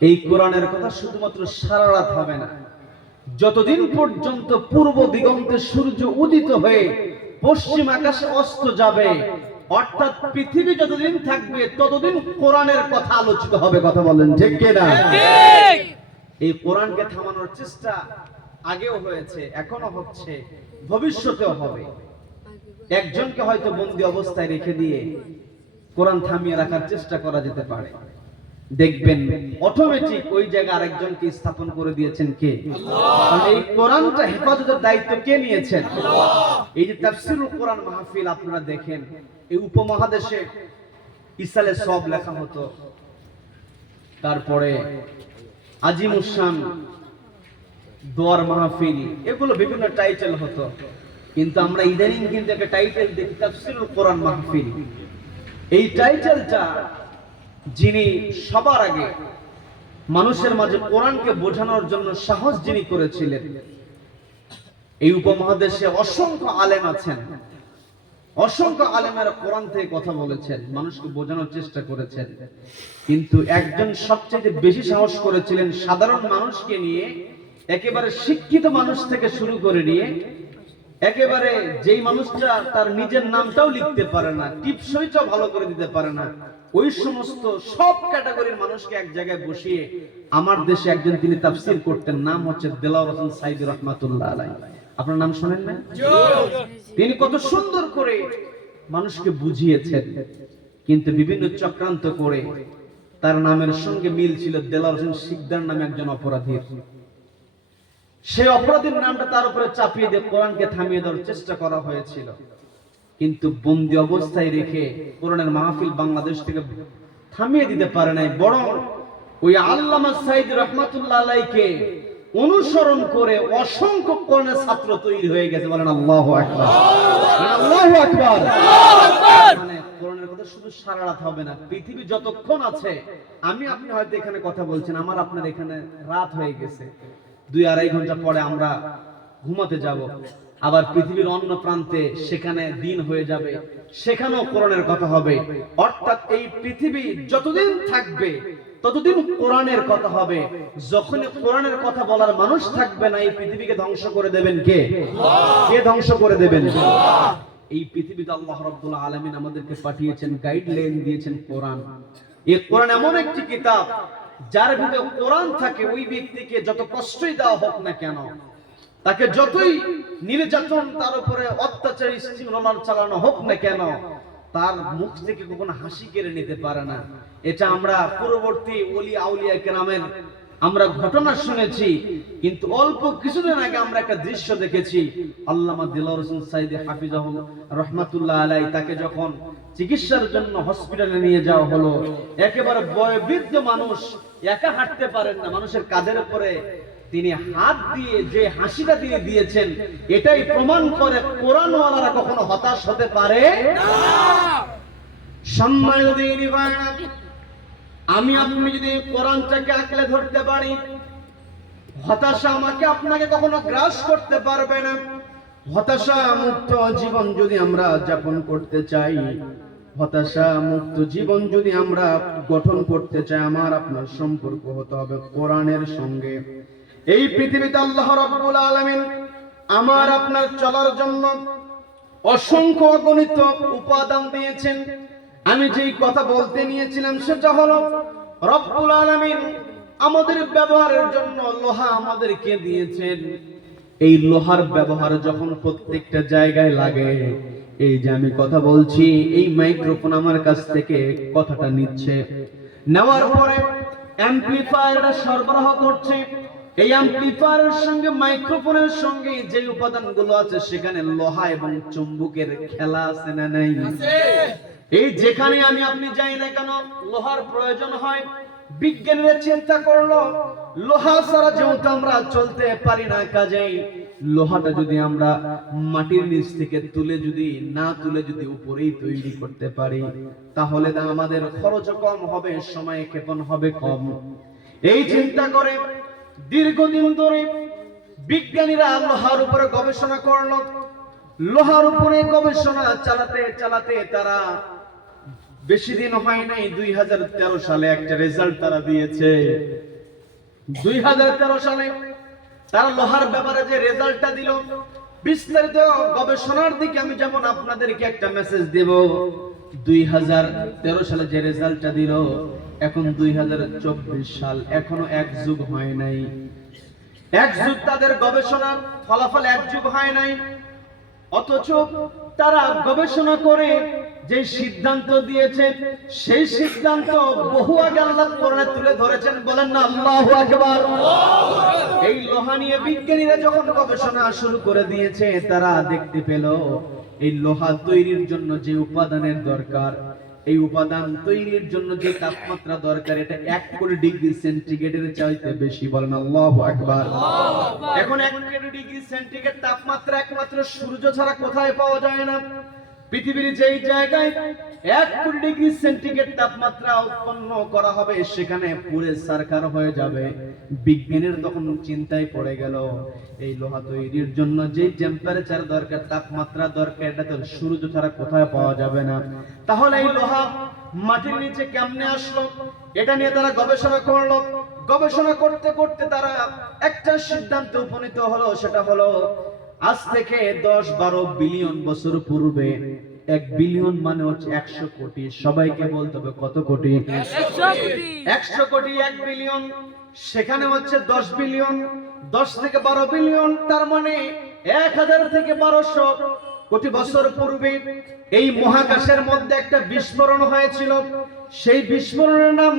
এই কোরআনের কথা শুধুমাত্র সারা রাত হবে না, যতদিন পর্যন্ত পূর্ব দিগন্তে সূর্য উদিত হয়ে পশ্চিম আকাশে অস্ত যাবে, অর্থাৎ পৃথিবী যতদিন থাকবে ততদিন কোরআনের কথা আলোচিত হবে। কথা বলেন ঠিক কিনা? এই কোরআনকে থামানোর চেষ্টা আগেও হয়েছে, এখনো হচ্ছে, ভবিষ্যতেও হবে। একজনকে হয়তো বন্দী অবস্থায় রেখে দিয়ে কোরআন থামিয়ে রাখার চেষ্টা করা যেতে পারে, দেখবেন অটোমেটিক ওই জায়গায় আরেকজনকে স্থাপন করে দিয়েছেন কে? আল্লাহ। এই কোরআনটা হেফাজতের দায়িত্ব কে নিয়েছেন? এই যে তাফসীরুল কোরআন মাহফিল আপনারা দেখেন, এই উপমহাদেশে ইসালে সব লেখা হতো, তারপরে আজিমুস শান দোয়ার মাহফিল, এগুলো বিভিন্ন টাইটেল হতো। কিন্তু আমরা ইদানিং কিন্তু একটা টাইটেল দেখি, তাফসীরুল কোরআন মাহফিল। এই টাইটেলটা যিনি সবার আগে মানুষের মাঝে কোরআনকে বোঝানোর জন্য সাহস যিনি করেছিলেন, এই উপমহাদেশে অসংখ্য আলেম আছেন, অসংখ্য আলেমেরা কোরআন থেকে কথা বলেছেন, মানুষকে বোঝানোর চেষ্টা করেছেন। কিন্তু একজন সবচেয়ে বেশি সাহস করেছিলেন সাধারণ মানুষকে নিয়ে, একেবারে শিক্ষিত মানুষ থেকে শুরু করে নিয়ে একেবারে যেই মানুষটা তার নিজের নামটাও লিখতে পারে না, টিপসইটাও ভালো করে দিতে পারে না, ওই সমস্ত সব ক্যাটাগরির মানুষকে এক জায়গায় বসিয়ে আমার দেশে একজন তিনি তাফসীর করতেন, নাম হচ্ছে দেলাওয়ার হোসেন সাইদী রাহমাতুল্লাহ আলাইহি। আপনার নাম শুনেন না? তিনি কত সুন্দর করে মানুষকে বুঝিয়েছেন, কিন্তু বিভিন্ন চক্রান্ত করে তার নামের সঙ্গে মিল ছিল দেলাওয়ার হোসেন শিকদার নামে একজন অপরাধীর। সেই অপরাধীর নামটা তার উপরে চাপিয়ে দিয়ে কোরআনকে থামিয়ে দেওয়ার চেষ্টা করা হয়েছিল, কিন্তু বন্দী অবস্থায় রেখে কোরআনের মাহফিল বাংলাদেশ থেকে থামিয়ে দিতে পারে নাই, বরং ওই আল্লামা সাইদী রাহমাতুল্লাহ আলাইহিকে অনুসরণ করে অসংখ্য কোরআনের ছাত্র তৈরি হয়ে গেছে। বলেন আল্লাহু আকবার, আল্লাহু আকবার। মানে কোরআনের কথা শুধু সারা রাত হবে না, পৃথিবী যতক্ষণ আছে, আমি আপনি হয়তো এখানে কথা বলছেন, আমার আপনার এখানে রাত হয়ে গেছে, 2-2.5 ঘন্টা পরে আমরা ঘুমাতে যাব, আবার পৃথিবীর অন্য প্রান্তে সেখানে দিন হয়ে যাবে, সেখানেও কোরআনের কথা হবে। অর্থাৎ এই পৃথিবী যতদিন থাকবে ততদিন কোরআনের কথা হবে। যখন কোরআনের কথা বলার মানুষ থাকবে না, এই পৃথিবীকে ধ্বংস করে দেবেন কে? কে ধ্বংস করে দেবেন? এই পৃথিবীতে আল্লাহ রাব্বুল আলামিন আমাদেরকে পাঠিয়েছেন, গাইডলাইন দিয়েছেন কোরআন। এই কোরআন এমন একটি কিতাব, যার ভিতরে কোরআন থাকে, ওই ব্যক্তিকে যত কষ্টই দেওয়া হোক না কেন, তাকে যতই নির্যাতন, তার উপরে অত্যাচারী স্টিমরোলার চালানো হোক না কেন, তার মুখ থেকে কখনো হাসি কেড়ে নিতে পারে না। এটা আমরা পূর্ববর্তী ওলি আউলিয়া কেরামের আমরা ঘটনা শুনেছি, কিন্তু অল্প কিছুদিন আগে আমরা একটা দৃশ্য দেখেছি। আল্লামা দেলাওয়ার হোসেন সাইদী হাফিজাহুল্লাহ রাহমাতুল্লাহ আলাইহি, তাকে যখন চিকিৎসার জন্য হসপিটালে নিয়ে যাওয়া হলো, একেবারে বয়োবৃদ্ধ মানুষ, একা হাঁটতে পারেন না, মানুষের কাঁধের উপরে তিনি হাত দিয়ে যে হাসিটা তিনি দিয়েছেন, এটাই প্রমাণ করে কোরআনওয়ালারা কখনো হতাশ হতে পারে না। সম্মানিত দিনী ভাইরা, আমি আপনি যদি কোরআনটাকে আঁকড়ে ধরতে পারি, হতাশা আমাকে আপনাকে কখনো গ্রাস করতে পারবে না। হতাশা মুক্ত জীবন যদি আমরা যাপন করতে চাই, হতাশা মুক্ত জীবন যদি আমরা গঠন করতে চাই, আমার আপনার সম্পর্ক হতে হবে কোরআনের সঙ্গে। এই পৃথিবীতে আল্লাহ রাব্বুল আলামিন আমার আপনার চলার জন্য অসংখ্য অগণিত উপাদান দিয়েছেন। আমি যেই কথা বলতে নিয়েছিলাম সেটা হলো, রব্বুল আলামিন আমাদের ব্যবহারের জন্য লোহা আমাদেরকে দিয়েছেন। এই লোহার ব্যবহার যখন প্রত্যেকটা জায়গায় লাগে, এই যে আমি কথা বলছি, এই মাইক্রোফোন আমার কাছ থেকে কথাটা নিচ্ছে, নেওয়ার পরে অ্যাম্পলিফায়ারটা সরবরাহ করছে। এই অ্যাম্পলিফায়ারের সঙ্গে মাইক্রোফোনের সঙ্গে যে উপাদানগুলো আছে, সেখানে লোহা এবং চুম্বকের খেলা আছে না নাই? এই যেখানে আমি আপনি যাই না কেন, লোহার প্রয়োজন হয়। বিজ্ঞানীরা চিন্তা করলো, লোহা ছাড়া যেহেতু আমরা চলতে পারি না, কাজেই লোহাটা যদি আমরা মাটির নিচ থেকে তুলে যদি উপরেই তৈরি করতে পারি, তাহলে আমাদের খরচ কম হবে, সময় ক্ষেপণ হবে কম। এই চিন্তা করে দীর্ঘদিন ধরে বিজ্ঞানীরা লোহার উপরে গবেষণা করলো। লোহার উপরে গবেষণা চালাতে চালাতে তারা বেশি দিন হয় নাই, 2013 সালে একটা রেজাল্ট তারা দিয়েছে। 2013 সালে তারা লোহার ব্যাপারে যে রেজাল্টটা দিল, বিস্তারিত গবেষণার দিকে আমি যেমন আপনাদেরকে একটা মেসেজ দেব। 2013 সালে যে রেজাল্টটা দিল, এখন 2024 সাল, এখনো এক যুগ হয় নাই। এক যুগ তাদের গবেষণার ফলাফল এক যুগ হয় নাই, অথচ তারা গবেষণা করে যে সিদ্ধান্ত দিয়েছে, সেই সিদ্ধান্ত বহু আগে আল্লাহ কোরআনে তুলে ধরেছেন। বলেন না আল্লাহু আকবার। এই লোহা নিয়ে বিজ্ঞানীরা যখন গবেষণা শুরু করে দিয়েছে, তারা দেখতে পেল এই লোহা তৈরির জন্য যে উপাদানের দরকার, এই উপাদান তৈরির জন্য যে তাপমাত্রা দরকার, এটা 1 কোটি ডিগ্রি সেন্টিগ্রেডের চাইতে বেশি। বলেন আল্লাহু আকবার। এখন 1 কোটি ডিগ্রি সেন্টিগ্রেড তাপমাত্রা একমাত্র সূর্য ছাড়া কোথায় পাওয়া যায় না। পৃথিবীর যেই জায়গায় 1 কোটি ডিগ্রি সেন্টিগ্রেড তাপমাত্রা উৎপন্ন করা হবে, সেখানে পুরে সারকার হয়ে যাবে। বিজ্ঞানীর তখন চিন্তায় পড়ে গেল, এই লোহা তৈরির জন্য যে টেম্পারেচার দরকার, তাপমাত্রা দরকার, এটা তো সূর্য ছাড়া কোথায় পাওয়া যাবে না। তাহলে এই লোহা মাটির নিচে কেমনে আসলো, এটা নিয়ে তারা গবেষণা করলো। গবেষণা করতে করতে তারা একটা সিদ্ধান্তে উপনীত হলো, সেটা হলো আজ থেকে 10-12 বিলিয়ন বছর পূর্বে, 1 বিলিয়ন মানে হচ্ছে 100 কোটি। সবাইকে বলতে হবে কত কোটি? 100 কোটি। 1 বিলিয়ন সেখানে হচ্ছে 10 বিলিয়ন, 10 থেকে 12 বিলিয়ন, তার মানে 1000 থেকে 1200 কোটি বছর পূর্বে এই মহাকাশের মধ্যে একটা বিস্ফোরণ হয়েছিল। সেই বিস্ফোরণের নাম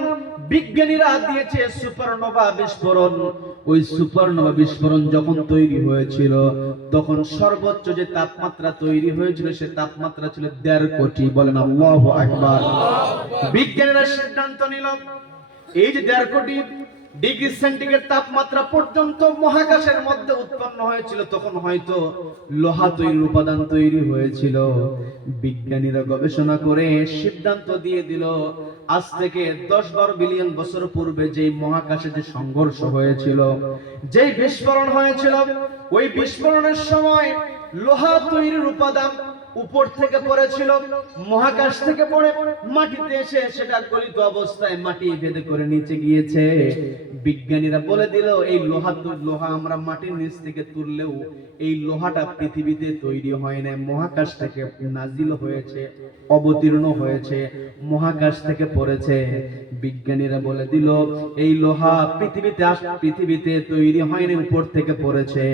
বিজ্ঞানীরা দিয়েছে সুপারনোভা বিস্ফোরণ। ওই সুপারনোভা বিস্ফোরণ যখন তৈরি হয়েছিল, তখন সর্বোচ্চ যে তাপমাত্রা তৈরি হয়েছিল, সে তাপমাত্রা ছিল 1.5 কোটি। বলেন আল্লাহু আকবার। বিজ্ঞানীরা সিদ্ধান্ত নিল, এই যে 1.5 কোটি ডিগ্রি সেন্টিগ্রেড তাপমাত্রা পর্যন্ত মহাকাশের মধ্যে উৎপন্ন হয়েছিল, তখন হয়তো লোহা তৈরির উপাদান তৈরি হয়েছিল। বিজ্ঞানীরা গবেষণা করে সিদ্ধান্ত দিয়ে দিল, আজ থেকে 10-12 বিলিয়ন বছর পূর্বে যে মহাকাশে যে সংঘর্ষ হয়েছিল, যে বিস্ফোরণ হয়েছিল, ওই বিস্ফোরণের সময় লোহা তৈরির উপাদান উপর থেকে পড়েছিল, মহাকাশ থেকে পড়ে মাটিতে এসে সেটা গলিত অবস্থায় মাটি ভেদে করে নিচে গিয়েছে। বিজ্ঞানীরা বলে দিল, এই লোহা আমরা মাটির নিচ থেকে তুললেও এই লোহাটা পৃথিবীতে তৈরি হয় না, মহাকাশ থেকে নাজিল হয়েছে, অবতীর্ণ হয়েছে, মহাকাশ থেকে পড়েছে। বিজ্ঞানীরা বলে দিল, এই লোহা পৃথিবীতে তৈরি হয়নি, উপর থেকে পড়েছে।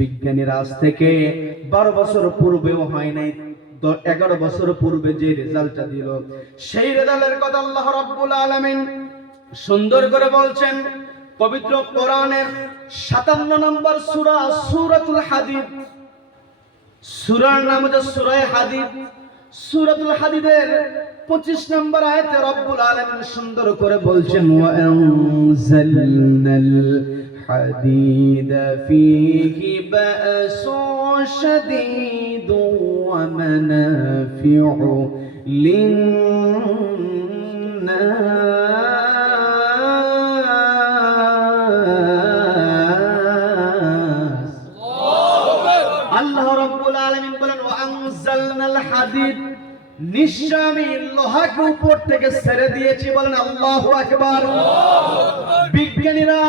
বিজ্ঞানীরা আজ থেকে 12 বছর পূর্বেও হয় নাই, 11 বছর পূর্বে যে রেজাল্টটা দিল, সেই রেজাল্টের কথা আল্লাহ রাব্বুল আলামিন সুন্দর করে বলছেন পবিত্র কোরআনের 57 নম্বর সূরা, সূরাতুল হাদিদ। সূরার নাম হচ্ছে সূরা হাদিদ। সূরাতুল হাদিদের 25 নম্বর আয়াতে রব্বুল আলামিন সুন্দর করে বলছেন, ওয়া আনজালনাল হাদিদা ফীহি বা'সুন শাদীদুন ওয়া মানাফি'ু লিন-নাস। আল্লাহ রাব্বুল আলামিন বলেন, ওয়া আনজালনাল হাদিদ, নিশ্চয় আমি লোহাকে উপর থেকে ছেড়ে দিয়েছি। বলেন আল্লাহু আকবার। বিজ্ঞানীরা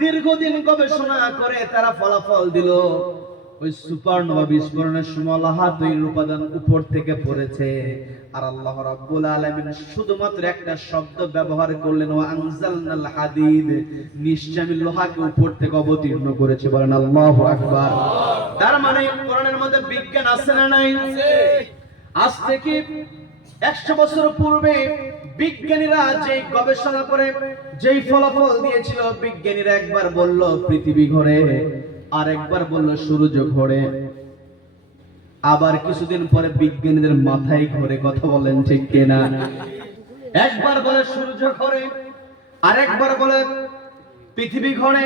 দীর্ঘদিন গবেষণা করে তারা ফলাফল দিল, ওই সুপারনোভা বিস্ফোরণের সময় লোহা তৈরির উপাদান উপর থেকে পড়েছে। আর আল্লাহ রাব্বুল আলামিন শুধুমাত্র একটা শব্দ ব্যবহার করলেন, ওয়া আনজালনাল হাদিদ, নিশ্চয় আমি লোহাকে উপর থেকে অবতীর্ণ করেছি। বলেন আল্লাহু আকবার। তার মানে কোরআনের মধ্যে বিজ্ঞান আছে না নাই? আজ থেকে 100 বছর পূর্বে বিজ্ঞানীরা যে গবেষণা করে যেই ফলাফল দিয়েছিল, বিজ্ঞানীরা একবার বলল পৃথিবী ঘোরে, আর একবার বলল সূর্য ঘোরে, আবার কিছুদিন পরে বিজ্ঞানীদের মাথায় ঘোরে। কথা বলেন ঠিক কিনা? একবার বলে সূর্য ঘোরে, আর একবার বলে পৃথিবী ঘোরে।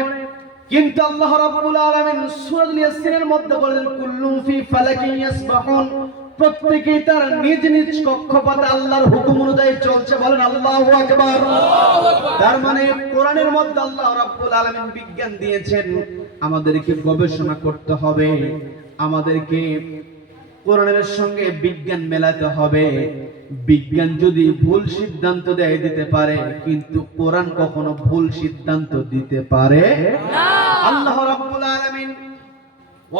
কিন্তু আল্লাহ রাব্বুল আলামিন সূরা ইয়াসিনের মধ্যে বলেন কুল্লু ফি ফালাকিন ইয়াসবাহুন, প্রত্যেকই তার নিজ নিজ কক্ষপথে আল্লাহর হুকুম অনুযায়ী চলছে। বলেন আল্লাহু আকবার। তার মানে কোরআনের মধ্যে আল্লাহ রাব্বুল আলামিন বিজ্ঞান দিয়েছেন, আমাদেরকে গবেষণা করতে হবে, আমাদেরকে কোরআনের সঙ্গে বিজ্ঞান মেলাতে হবে। বিজ্ঞান যদি ভুল সিদ্ধান্ত দেয় দিতে পারে, কিন্তু কোরআন কখনো ভুল সিদ্ধান্ত দিতে পারে না। আল্লাহ রাব্বুল আলামিন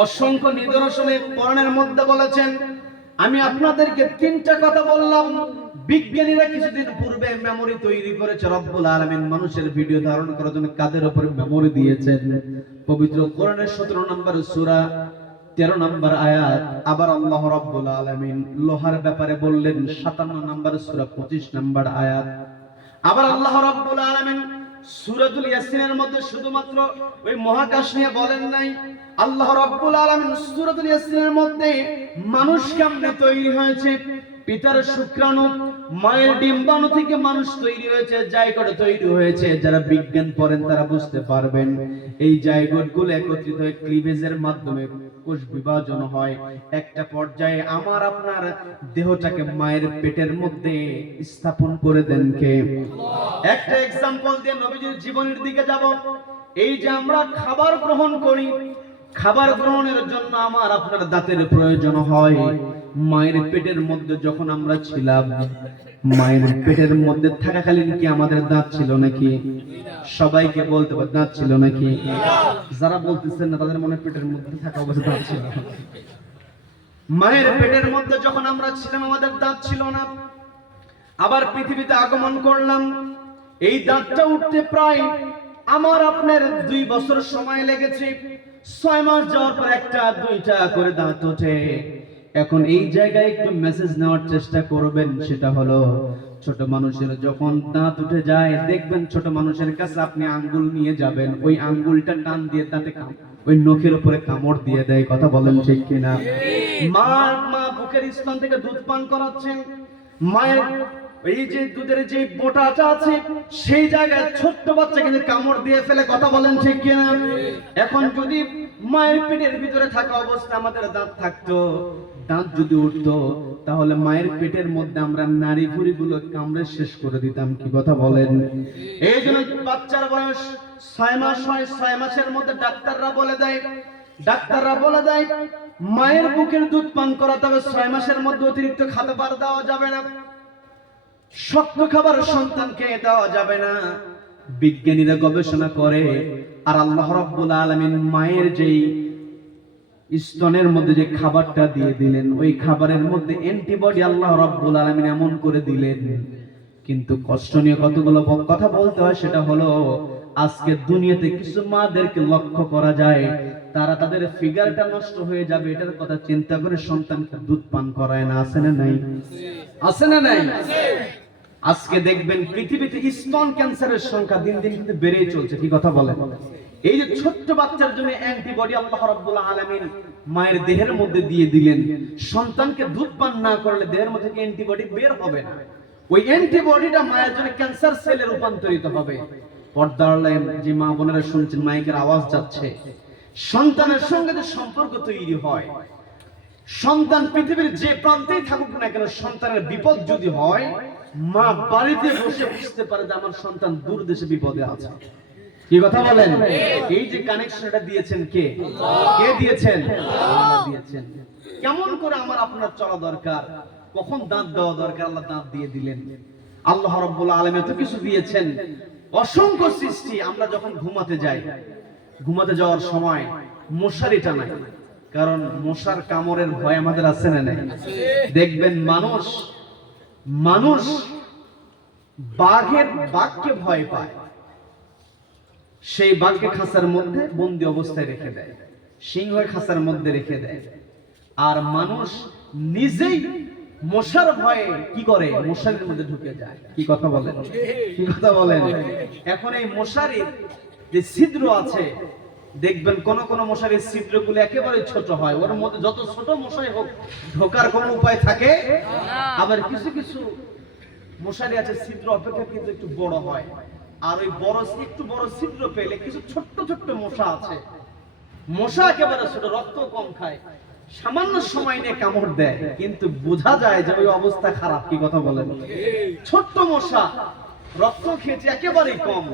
অসংখ্য নিদর্শনে কোরআনের মধ্যে বলেছেন। আমি আপনাদেরকে তিনটা কথা বললাম। বিজ্ঞানীরা কিছুদিন পূর্বে মেমোরি তৈরি করেছে। রব্বুল আলামিন মানুষের ভিডিও ধারণ করার জন্য কাদের উপরে মেমোরি দিয়েছেন? পবিত্র কোরআনের 17 নম্বর সূরা 13 নম্বর আয়াত। আবার আল্লাহ রাব্বুল আলামিন লোহার ব্যাপারে বললেন 57 নম্বর সূরা 25 নম্বর আয়াত। আবার আল্লাহ রাব্বুল আলামিন সূরাতুল ইয়াসিনের মধ্যে শুধুমাত্র ওই মহাকাশ নিয়ে বলেন নাই। আল্লাহ রাব্বুল আলামিন সূরাতুল ইয়াসিনের মধ্যে মানুষ কেমনে তৈরি হয়েছে, পিতার শুক্রাণু মায়ের ডিম্বাণু থেকে মানুষ তৈরি হয়েছে, জাইগোট তৈরি হয়েছে। যারা বিজ্ঞান পড়েন তারা বুঝতে পারবেন। এই জাইগোটগুলো একত্রিত হয়ে ক্লিভেজের মাধ্যমে কোষ বিভাজন হয়। একটা পর্যায়ে আমার আপনার দেহটাকে মায়ের পেটের মধ্যে স্থাপন করে দেন কে? একটা এক্সাম্পল দিয়ে নবীজির জীবনের দিকে যাব। এই যে আমরা খাবার গ্রহণ করি, খাবার গ্রহণের জন্য আমার আপনার দাঁতের প্রয়োজন হয়। মায়ের পেটের মধ্যে যখন আমরা ছিলাম, মায়ের পেটের মধ্যে থাকাকালীন কি আমাদের দাঁত ছিল নাকি? সবাইকে বলতে পারে দাঁত ছিল নাকি? যারা বলতেছেন না তাদের মনে পেটের মধ্যে থাকা অবস্থা দাঁত ছিল। মায়ের পেটের মধ্যে যখন আমরা ছিলাম আমাদের দাঁত ছিল না। আবার পৃথিবীতে আগমন করলাম, এই দাঁতটা উঠতে প্রায় আমার আপনার 2 বছর সময় লেগেছে। 6 মাস যাওয়ার পর একটা দুইটা করে দাঁত ওঠে। এখন এই জায়গায় একটু মেসেজ নেওয়ার চেষ্টা করবেন, সেটা হলো ছোট মানুষের যখন দাঁত উঠে যায় দেখবেন ছোট মানুষের কাছে আপনি আঙ্গুল নিয়ে যাবেন, ওই আঙ্গুলটা টান দিয়ে দাঁতে ওই নখের উপরে কামড় দিয়ে দেয়। কথা বলেন ঠিক কিনা? মা বুকের স্তন থেকে দুধ পান করাচ্ছেন, মায়ের এই যে দুধের যে বোঁটাটা আছে সেই জায়গায় ছোট্ট বাচ্চা কিন্তু কামড় দিয়ে ফেলে। কথা বলেন ঠিক কিনা? এখন যদি মায়ের পেটের ভিতরে থাকা অবস্থা আমাদের দাঁত থাকতো, দাঁত যদি উঠতো, তাহলে মায়ের পেটের মধ্যে আমরা নাড়ি ভুঁড়িগুলো কামড়ে শেষ করে দিতাম। কি কথা বলেন? এই জন্য বাচ্চার বয়স 6 মাস হয়, 6 মাসের মধ্যে ডাক্তাররা বলে দেয় মায়ের বুকের দুধ পান করাতে হবে। 6 মাসের মধ্যে অতিরিক্ত খাবার দেওয়া যাবে না, শক্ত খাবার সন্তানকে দেওয়া যাবে না। বিজ্ঞানীরা গবেষণা করে, আর আল্লাহ রাব্বুল আলামিন মায়ের যেই স্তনের মধ্যে যে খাবারটা দিয়ে দিলেন, ওই খাবারের মধ্যে অ্যান্টিবডি আল্লাহ রাব্বুল আলামিন এমন করে দিলেন। কিন্তু কষ্ট নিয়ে কতগুলো কথা বলতে হয়, সেটা হলো আজকে দুনিয়াতে কিছু মাদেরকে লক্ষ্য করা যায় তারা তাদের ফিগারটা নষ্ট হয়ে যাবে এটার কথা চিন্তা করে সন্তানকে দুধ পান করায় না। আছে না নাই? আছে না নাই? আজকে দেখবেন পৃথিবীতে স্তন ক্যান্সারের সংখ্যা দিন দিন কিন্তু বেড়েই চলছে। কি কথা বলেন? এই যে ছোট্ট বাচ্চার জন্য অ্যান্টিবডি আল্লাহ রাব্বুল আলামিন মায়ের দেহের মধ্যে দিয়ে দিলেন। সন্তানকে দুধ পান না করলে দেহের মধ্যে থেকে অ্যান্টিবডি বের হবে না। ওই অ্যান্টিবডিটা মায়ের জন্য ক্যান্সার সেলে রূপান্তরিত হবে। পর্দার যে মা বোনেরা শুনছেন, মাইকের আওয়াজ যাচ্ছে, সন্তানের সঙ্গে যে সম্পর্ক তৈরি হয়, সন্তান পৃথিবীর যে প্রান্তেই থাকুক না কেন, সন্তানের বিপদ যদি হয়, মা বাড়িতে বসে বুঝতে পারে যে আমার সন্তান দূর দেশে বিপদে আছে। কি কথা বলেন? এই যে কানেকশনটা দিয়েছেন কে? কে দিয়েছেন? আল্লাহ দিয়েছেন। কেমন করে আমার আপনার চলা দরকার, কখন দাঁত দেওয়া দরকার, আল্লাহ দাঁত দিয়ে দিলেন। আল্লাহ রাব্বুল আলামিন এত কিছু দিয়েছেন, অসংখ্য সৃষ্টি। আমরা যখন ঘুমাতে যাওয়ার সময় মশারি টানাই, কারণ মশার কামড়ের ভয় আমাদের আছে না নাই? দেখবেন মানুষ বাঘকে ভয় পায়, সেই বাঘকে খাঁচার মধ্যে বন্দি অবস্থায় রেখে দেয়, সিংহের খাঁচার মধ্যে রেখে দেয়। আর মানুষ নিজেই মশার ভয়ে কি করে? মশারির মধ্যে ঢুকে যায়। কি কথা বলেন? কি কথা বলেন? এখন এই মশারির যে ছিদ্র আছে, দেখবেন কোন কোন মশারির ছিদ্রগুলো একেবারে ছোট হয়, ওর মধ্যে যত ছোট মশাই হোক ঢোকার কোনো উপায় থাকে। আবার কিছু কিছু মশারি আছে ছিদ্র অপেক্ষা কিন্তু একটু বড় হয়। আর ওই একটু বড় ছিদ্র পেলে কিছু ছোট্ট ছোট্ট মশা আছে, মশা একেবারে ছোট, রক্ত কম খায়, সামান্য সময় নিয়ে কামড় দেয়, কিন্তু বোঝা যায় যে ওই অবস্থা খারাপ। কি কথা বলেন? ছোট্ট মশা, রক্ত খেয়েছে একেবারেই কম,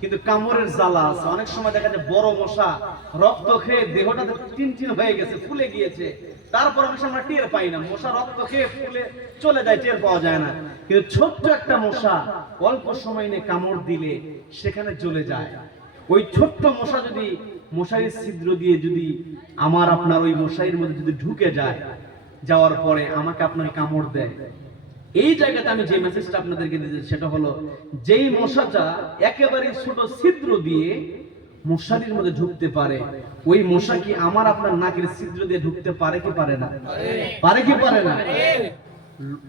কিন্তু কামড়ের জ্বালা আছে। অনেক সময় দেখা যায় বড় মশা রক্ত খেয়ে দেহটা চিনচিন হয়ে গেছে, ফুলে গিয়েছে, তারপর অনেক সময় আমরা টের পাই না, মশা রক্ত খেয়ে ফুলে চলে যায়, টের পাওয়া যায় না। কিন্তু ছোট্ট একটা মশা অল্প সময় নিয়ে কামড় দিলে সেখানে চলে যায়। ওই ছোট্ট মশা যদি মশারির ছিদ্র দিয়ে যদি আমার আপনার ওই মশারির মধ্যে যদি ঢুকে যায়, যাওয়ার পরে আমাকে আপনাকে কামড় দেয়, এই জায়গাতে আমি যে মেসেজটা আপনাদেরকে দিতে সেটা হলো, যেই মশাটা একেবারে ছোট ছিদ্র দিয়ে মশারির মধ্যে ঢুকতে পারে, ওই মশা কি আমার আপনার নাকের ছিদ্র দিয়ে ঢুকতে পারে কি পারে না? পারে কি পারে না?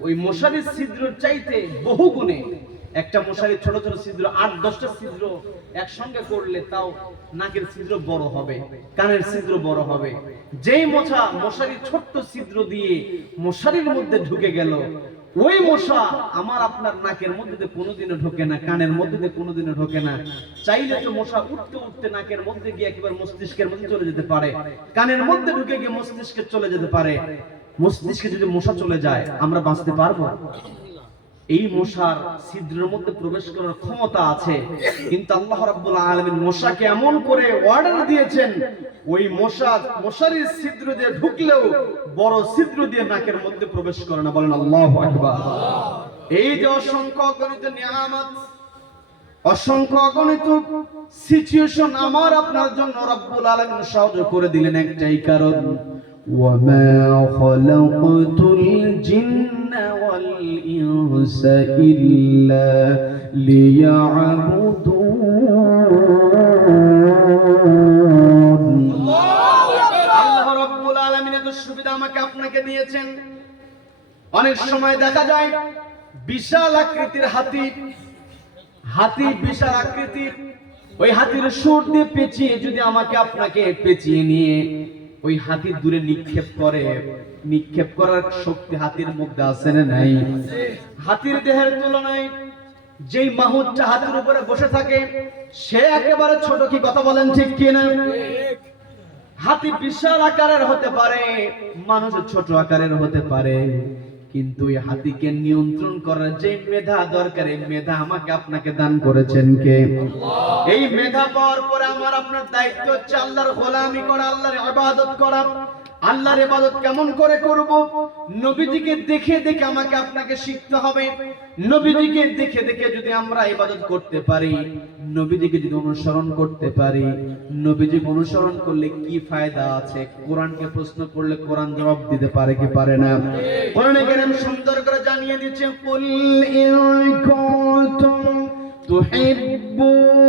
ওই মশারির ছিদ্রের চাইতে বহু গুণে একটা মশারির ছোট ছোট ছিদ্র 8-10টা ছিদ্র একসঙ্গে করলে তাও নাকের ছিদ্র বড় হবে, কানের ছিদ্র বড় হবে। যেই মশারির ছোট্ট ছিদ্র দিয়ে মশারির মধ্যে ঢুকে গেল, ওই মশা আমার আপনার নাকের মধ্যে কোনোদিনও ঢোকে না, কানের মধ্যে কোনোদিনও ঢোকে না। চাইলে তো মশা উঠতে উঠতে নাকের মধ্যে গিয়ে একবার মস্তিষ্কের মধ্যে চলে যেতে পারে, কানের মধ্যে ঢুকে গিয়ে মস্তিষ্কে চলে যেতে পারে। মস্তিষ্কে যদি মশা চলে যায় আমরা বাঁচতে পারবো? এই মশার ছিদ্রের মধ্যে প্রবেশ করার ক্ষমতা আছে, কিন্তু আল্লাহ রাব্বুল আলামিন মশাকে এমন করে অর্ডার দিয়েছেন, ওই মশারির ছিদ্র দিয়ে ঢুকলেও বড় ছিদ্র দিয়ে নাকের মধ্যে প্রবেশ করে না। বলেন আল্লাহু আকবার। এই যে অসংখ্য অগণিত নিয়ামত, অসংখ্য অগণিত সিচুয়েশন আমার আপনার জন্য রাব্বুল আলামিন সহজ করে দিলেন একটাই কারণ, وَمَا خَلَقْتُ الْجِنَّ وَالْإِنسَ إِلَّا لِيَعْبُدُونِ। আল্লাহ রাব্বুল আলামিন এত সুবিধা আমাকে আপনাকে দিয়েছেন। অনেক সময় দেখা যায় বিশাল আকৃতির হাতি বিশাল আকৃতির, ওই হাতির সুর দিয়ে পেঁচিয়ে যদি আমাকে আপনাকে পেঁচিয়ে নিয়ে ওই হাতি দূরে নিক্ষেপ করার শক্তি হাতির মধ্যে আছে না নাই? হাতির দেহের তুলনায় যেই মাহুতটা হাতির উপরে বসে থাকে সে একেবারে ছোট। কি কথা বলেন ঠিক কিনা? হাতি বিশাল আকারের হতে পারে, মানুষ ছোট আকারের হতে পারে, কিন্তু এই হাতিকে নিয়ন্ত্রণ করার যে মেধা দরকার, এই মেধা আমাকে আপনাকে দান করেছেন কে? এই মেধা পাওয়ার পরে আমার আপনার দায়িত্ব হচ্ছে আল্লাহর গোলামি করা, আল্লাহর ইবাদত করা। আল্লাহর ইবাদত কেমন করে করব? নবীজিকে দেখে দেখে আমাকে আপনাকে শিখতে হবে। নবীজিকে দেখে দেখে যদি আমরা ইবাদত করতে পারি, নবীজিকে যদি অনুসরণ করতে পারি, নবীজিকে অনুসরণ করলে কি ফায়দা আছে? কোরআনকে প্রশ্ন করলে কোরআন জবাব দিতে পারে কি পারে না? কোরআনে কারীম সুন্দর করে জানিয়ে দিচ্ছে, কুল ইন কুনতুম তুহিব্বুনাল্লাহ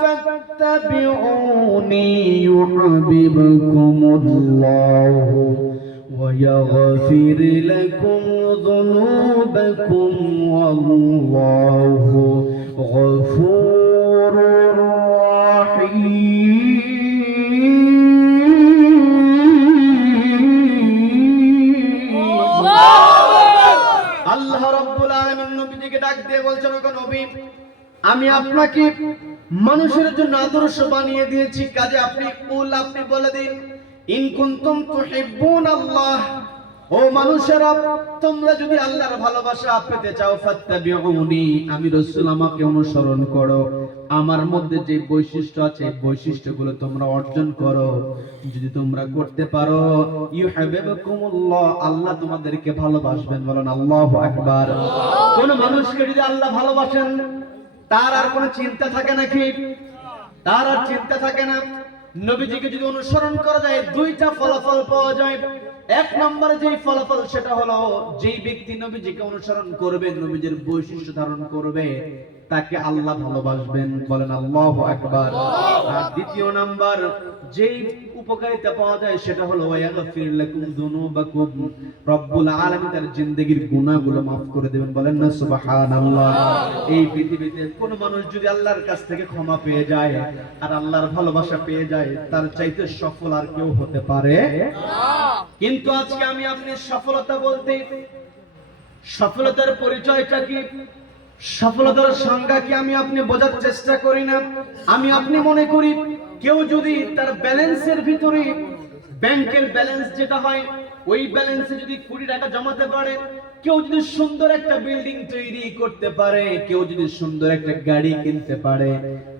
ফাত্তাবিউনি ইউহিব্বুকুমুল্লাহু ওয়া ইয়াগফির লাকুম যুনুবাকুম ওয়াল্লাহু গফুরুর রাহিম। আল্লাহ রাব্বুল আলামিন নবীজিকে ডাক দিয়ে বলছেন, ওগো নবী, আমি আপনাকে মানুষের জন্য আদর্শ বানিয়ে দিয়েছি, কাজে আপনি বলে দিন, ইন কুনতুম তুহিব্বুনাল্লাহ, ও মানুষেরা তোমরা যদি আল্লাহর ভালোবাসা পেতে চাও, ফাত্তাবিউনি, আমি রাসূল আমাকে অনুসরণ করো, আমার মধ্যে যে বৈশিষ্ট্য আছে এই বৈশিষ্ট্যগুলো তোমরা অর্জন করো। যদি তোমরা করতে পারো, ইউহিব্বুকুমুল্লাহ, আল্লাহ তোমাদেরকে ভালোবাসবেন। বলেন আল্লাহু আকবার। কোন মানুষকে যদি আল্লাহ ভালোবাসেন তার আর কোনো চিন্তা থাকে নাকি? তার আর চিন্তা থাকে না। নবীজিকে যদি অনুসরণ করা যায় দুইটা ফলাফল পাওয়া যায়। এক নম্বরে যেই ফলাফল সেটা হলো, যেই ব্যক্তি নবীজিকে অনুসরণ করবে, নবীজির বৈশিষ্ট্য ধারণ করবে, তাকে আল্লাহ ভালোবাসবেন। বলেন আল্লাহু আকবার। আর দ্বিতীয় নাম্বার যেই উপকারিতা পাওয়া যায় সেটা হলো, ওয়ায়াগফির লাকুম যুনুবাকুম, রব্বুল আলামিন তার জিন্দেগীর গুনাহগুলো maaf করে দেবেন। বলেন না সুবহানাল্লাহ। এই পৃথিবীতে কোন মানুষ যদি আল্লাহর কাছ থেকে ক্ষমা পেয়ে যায় আর আল্লাহর ভালোবাসা পেয়ে যায়, তার চাইতে সফল আর কেউ হতে পারে না। কিন্তু আজকে আমি আপনি সফলতা বলতে, সফলতার পরিচয়টা কি? সফলতার সংজ্ঞা কি আমি আপনি বোঝার চেষ্টা করি না? আমি আপনি মনে করি কেউ যদি তার ব্যালেন্সের ভিতরে ব্যাংকের ব্যালেন্স যেটা হয় ওই ব্যালেন্সে যদি 20 টাকা জমাতে পারে, কেউ যদি সুন্দর একটা বিল্ডিং তৈরি করতে পারে, কেউ যদি সুন্দর একটা গাড়ি কিনতে পারে,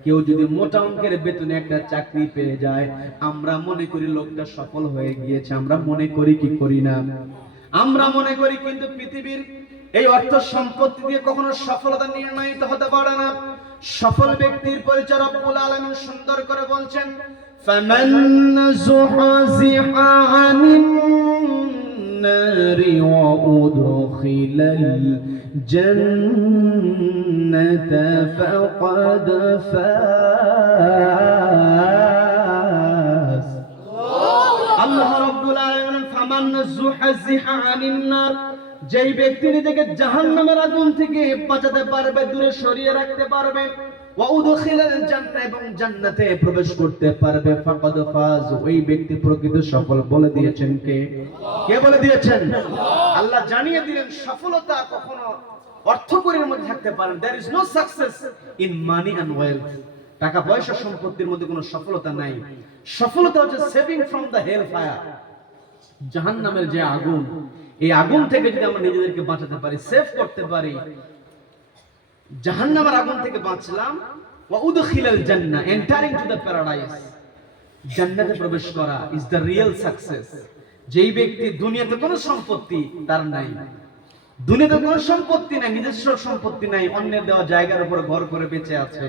কেউ যদি মোটা অঙ্কের বেতনে একটা চাকরি পেয়ে যায়, আমরা মনে করি লোকটা সফল হয়ে গিয়েছে। আমরা মনে করি কি করি না? আমরা মনে করি। কিন্তু পৃথিবীর এই অর্থ সম্পত্তি দিয়ে কখনো সফলতা নির্ণয়িত হতে পারে না। সফল ব্যক্তির পরিচয় রব্বুল আলামিন সুন্দর করে বলছেন, ফামান যুহযিহা আনিন নারি ওয়া উদখিলাল জান্নাতা ফাকাদ ফাজ। আল্লাহ রাব্বুল আলামিন ফামান যুহযিহা আনিন নার, যেই ব্যক্তি নিজেকে জাহান্নামের আগুন থেকে বাঁচাতে পারবে, দূরে সরিয়ে রাখতে পারবে, ওয়া উদখিলাল জান্নাহ, এবং জান্নাতে প্রবেশ করতে পারবে, ফাকাদ ফাজ, ওই ব্যক্তি প্রকৃত সফল। বলে দিয়েছেন কে? কে বলে দিয়েছেন? আল্লাহ জানিয়ে দিলেন সফলতা কখনো অর্থকড়ির মধ্যে থাকতে পারে না। There is no success in money and wealth. টাকা পয়সা সম্পত্তির মধ্যে কোনো সফলতা নাই। সফলতা হচ্ছে saving from the hell fire, জাহান্নামের যে আগুন, এই আগুন থেকে যদি আমরা নিজেদেরকে বাঁচাতে পারি, সেভ করতে পারি, জাহান্নামের আগুন থেকে বাঁচলাম, ওয়া উদখিলাল জান্নাহ, এন্টারিং টু দ্য প্যারাডাইস, জান্নাতে প্রবেশ করা ইজ দ্য রিয়েল সাকসেস। যেই ব্যক্তি দুনিয়াতে কোনো সম্পত্তি তার নাই, দুনিয়াতে কোনো সম্পত্তি নাই, নিজস্ব সম্পত্তি নাই, অন্যের দেওয়া জায়গার উপর ঘর করে বেঁচে আছে,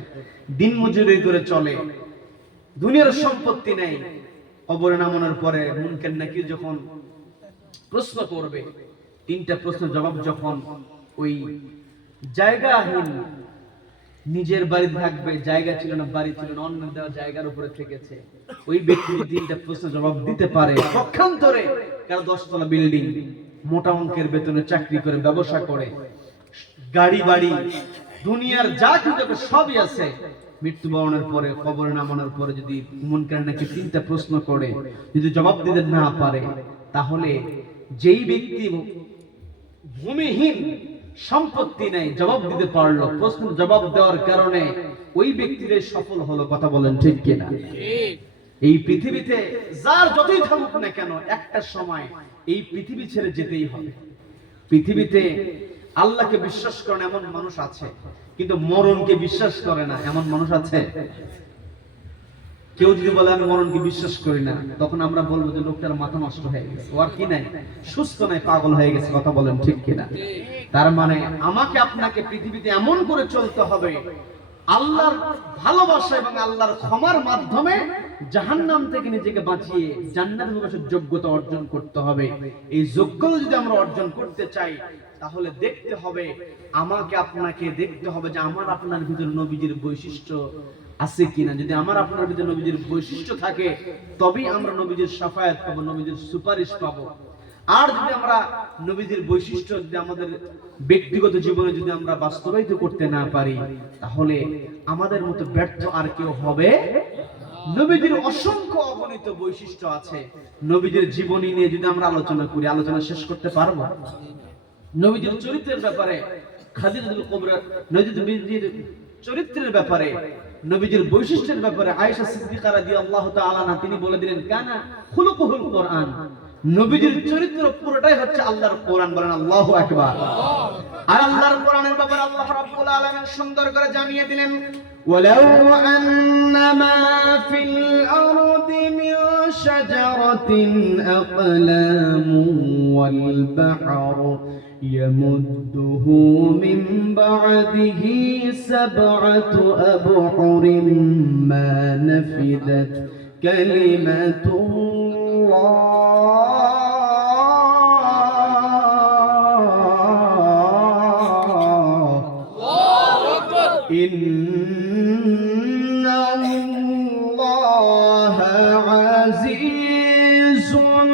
দিন মজুরি করে চলে, দুনিয়ার সম্পত্তি নাই, কবরে নামানোর পরে মুনকার নাকির যখন প্রশ্ন করবে, 3টা প্রশ্নের জবাব যখন ওই জায়গাহীন, নিজের বাড়ি থাকবে, জায়গা ছিল না, বাড়ি ছিল না, অন্য দেওয়া জায়গার উপরে থেকেছে, ওই ব্যক্তি 3টা প্রশ্নের জবাব দিতে পারে, পক্ষান্তরে কারো 10 তলা বিল্ডিং, মোটা অঙ্কের বেতনে চাকরি করে, ব্যবসা করে, গাড়ি বাড়ি, দুনিয়ার যা কিছু সবই আছে, মৃত্যুবরণের পরে, কবরে নামানোর পরে যদি মুনকার নাকির 3টা প্রশ্ন করে যদি জবাব দিতে না পারে, তাহলে যেই ব্যক্তি ভূমিহীন, সম্পত্তি নেই, জবাব দিতে পারলো, প্রশ্নের জবাব দেওয়ার কারণে ওই ব্যক্তির সফল হলো। কথা বলেন ঠিক কিনা? এই পৃথিবীতে যার যতই থাকুক না কেন, একটা সময় এই পৃথিবী ছেড়ে যেতেই হবে। পৃথিবীতে আল্লাহকে বিশ্বাস করে না এমন মানুষ আছে, কিন্তু মরণকে বিশ্বাস করে না এমন মানুষ আছে? কেউ যদি বলে আমি মরণকে বিশ্বাস করি না, তখন আমরা বলবো যে লোকটার মাথা নষ্ট হয়ে গেছে, ও আর কি নাই, সুস্থ নাই, পাগল হয়ে গেছে। কথা বলেন ঠিক কিনা? তার মানে আমাকে আপনাকে পৃথিবীতে এমন করে চলতে হবে, আল্লাহর ভালোবাসা এবং আল্লাহর ক্ষমার মাধ্যমে জাহান্নাম থেকে নিজেকে বাঁচিয়ে জান্নাতে প্রবেশের যোগ্যতা অর্জন করতে হবে। এই যোগ্যতা যদি আমরা অর্জন করতে চাই, তাহলে দেখতে হবে, আমাকে আপনাকে দেখতে হবে যে আমার আপনার ভিতরে নবীজির বৈশিষ্ট্য আছে কিনা। যদি আমার আপনার ভিতরে নবীজির বৈশিষ্ট্য থাকে, তবেই আমরা নবীজির শাফায়াত পাবো, নবীজির সুপারিশ পাবো। আর যদি আমরা নবীজির বৈশিষ্ট্য যদি আমাদের ব্যক্তিগত জীবনে যদি আমরা বাস্তবায়িত করতে না পারি, তাহলে আমাদের মতো ব্যর্থ আর কেউ হবে। নবীজির অসংখ্য অগণিত বৈশিষ্ট্য আছে, নবীজির জীবনী নিয়ে যদি আমরা আলোচনা করি, আলোচনা শেষ করতে পারবো। নবীজির চরিত্রের ব্যাপারে, খাদিজাতুল কুবরা, নবীজির চরিত্রের ব্যাপারে, নবীজির বৈশিষ্ট্যের ব্যাপারে আয়েশা সিদ্দিকা রাদিয়াল্লাহু তাআলা আনহা তিনি বলে দিলেন, কানা খুলুকুহুল কোরআন, নবীজির চরিত্র পুরোটাই হচ্ছে আল্লাহর কোরআন। বলেন আল্লাহু আকবার। আর আল্লাহর কোরআনের ব্যাপারে আল্লাহ রাব্বুল আলামিন সুন্দর করে জানিয়ে দিলেন, ওয়ালাউ আন্নামা ফিল আরদি মিন শাজারাতিন আকলামু ওয়াল বাহরু ইয়ামুদ্দুহু মিন বা'দিহি সাব'আতু আবহুরিন মা নাফিদাত কালিমাতুল্লাহ ইন্নাল্লাহা আজিজুন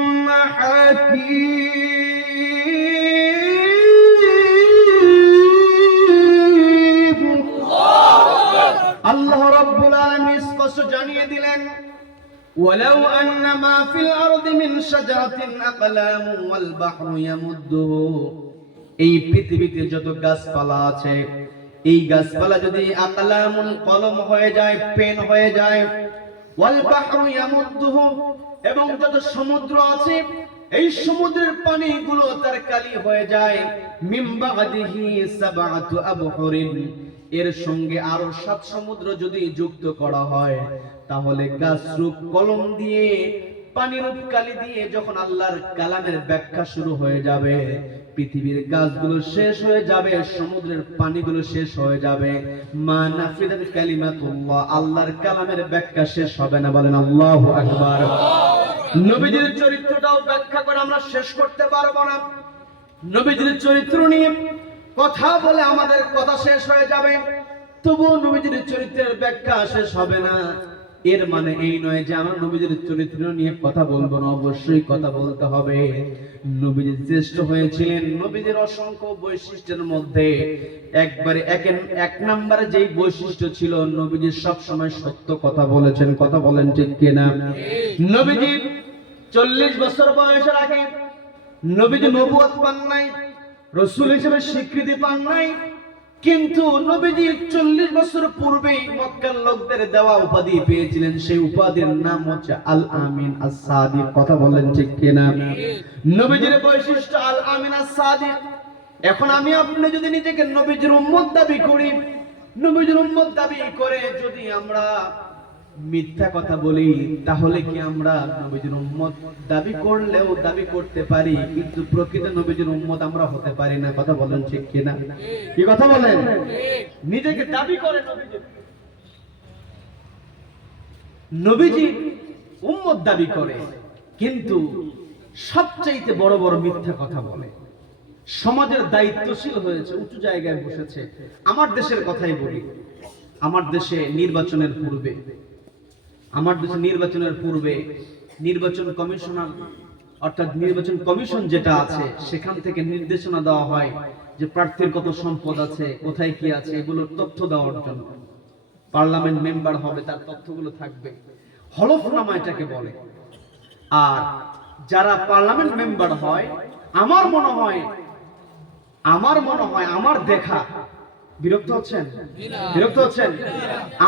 হাকীম। আল্লাহ রাব্বুল আলামিন স্পষ্ট জানিয়ে দিলেন, ওয়ালাউ আন্না মা ফিল আরদি মিন শাজারাতিন আকলামু ওয়াল বাহরু ইয়ামুদ্দুহু, এই পৃথিবীতে যত গাছপালা আছে, এই গাছপালা যদি আকলামুল কলম হয়ে যায়, পেন হয়ে যায়, ওয়াল বাহরু ইয়ামুদ্দুহু, এবং যত সমুদ্র আছে এই সমুদ্রের পানিগুলো তার কালি হয়ে যায়, মিন বাদিহি সাবআতু আবহুরিন, এর সঙ্গে আরো 7 সমুদ্র যদি যুক্ত করা হয়, তাহলে গাছরূপ কলম দিয়ে, পানিরূপ কালি দিয়ে যখন আল্লাহর কালামের ব্যাখ্যা শুরু হয়ে যাবে, পৃথিবীর গাছগুলো শেষ হয়ে যাবে, সমুদ্রের পানিগুলো শেষ হয়ে যাবে, মা নাফিদাত কালিমাতুল্লাহ, আল্লাহর কালামের ব্যাখ্যা শেষ হবে না। বলেন আল্লাহু আকবার। নবীজির চরিত্রটাও ব্যাখ্যা করে আমরা শেষ করতে পারবো না। নবীজির চরিত্র নিয়ে কথা বলে আমাদের কথা শেষ হয়ে যাবে, তবুও নবীজির চরিত্রের ব্যাখ্যা শেষ হবে না। এর মানে এই নয় যে আমরা নবীজির চরিত্র নিয়ে কথা বলবো না, অবশ্যই কথা বলতে হবে। নবীজি শ্রেষ্ঠ হয়েছিলেন, নবীজির অসংখ্য বৈশিষ্ট্যের মধ্যে একবারে এক নম্বরে যেই বৈশিষ্ট্য ছিল, নবীজি সব সময় সত্য কথা বলেছেন। কথা বলেন ঠিক কিনা? নবীজি 40 বছর বয়সের আগে নবীজি নবুয়ত পান নাই, রাসূল হিসেবে স্বীকৃতি পান নাই, কিন্তু নবীজি 40 বছর পূর্বেই মক্কার লোকদের দেওয়া উপাধি পেয়েছিলেন। সেই উপাধির নাম হচ্ছে আল আমিন আস সাদিক। কথা বলেন ঠিক কিনা? নবীজির বৈশিষ্ট্য আল আমিন আস সাদিক। এখন আমি আপনি যদি নিজেকে নবীজির উম্মত দাবি করি, নবীজির উম্মত দাবি করে যদি আমরা মিথ্যা কথা বলি, তাহলে কি আমরা নবীজির উম্মত দাবি করলেও দাবি করতে পারি, কিন্তু প্রকৃত নবীজির উম্মত আমরা হতে পারি না। কথা বলেন ঠিক কিনা? কি কথা বলেন? নিজেকে দাবি করে নবীজি উম্মত দাবি করে, কিন্তু সবচাইতে বড় বড় মিথ্যা কথা বলে। সমাজের দায়িত্বশীল হয়েছে, উঁচু জায়গায় বসেছে। আমার দেশের কথাই বলি, আমার দেশে নির্বাচনের পূর্বে নির্বাচন কমিশনার, অর্থাৎ নির্বাচন কমিশন যেটা আছে, সেখান থেকে নির্দেশনা দেওয়া হয় যে প্রার্থীর কত সম্পদ আছে, কোথায় কি আছে, এগুলোর তথ্য দেওয়ার জন্য। পার্লামেন্ট মেম্বার হবে, তার তথ্যগুলো থাকবে, হলফনামা এটাকে বলে। আর যারা পার্লামেন্ট মেম্বার হয়, আমার মনে হয় আমার দেখা, বিরক্ত হচ্ছেন?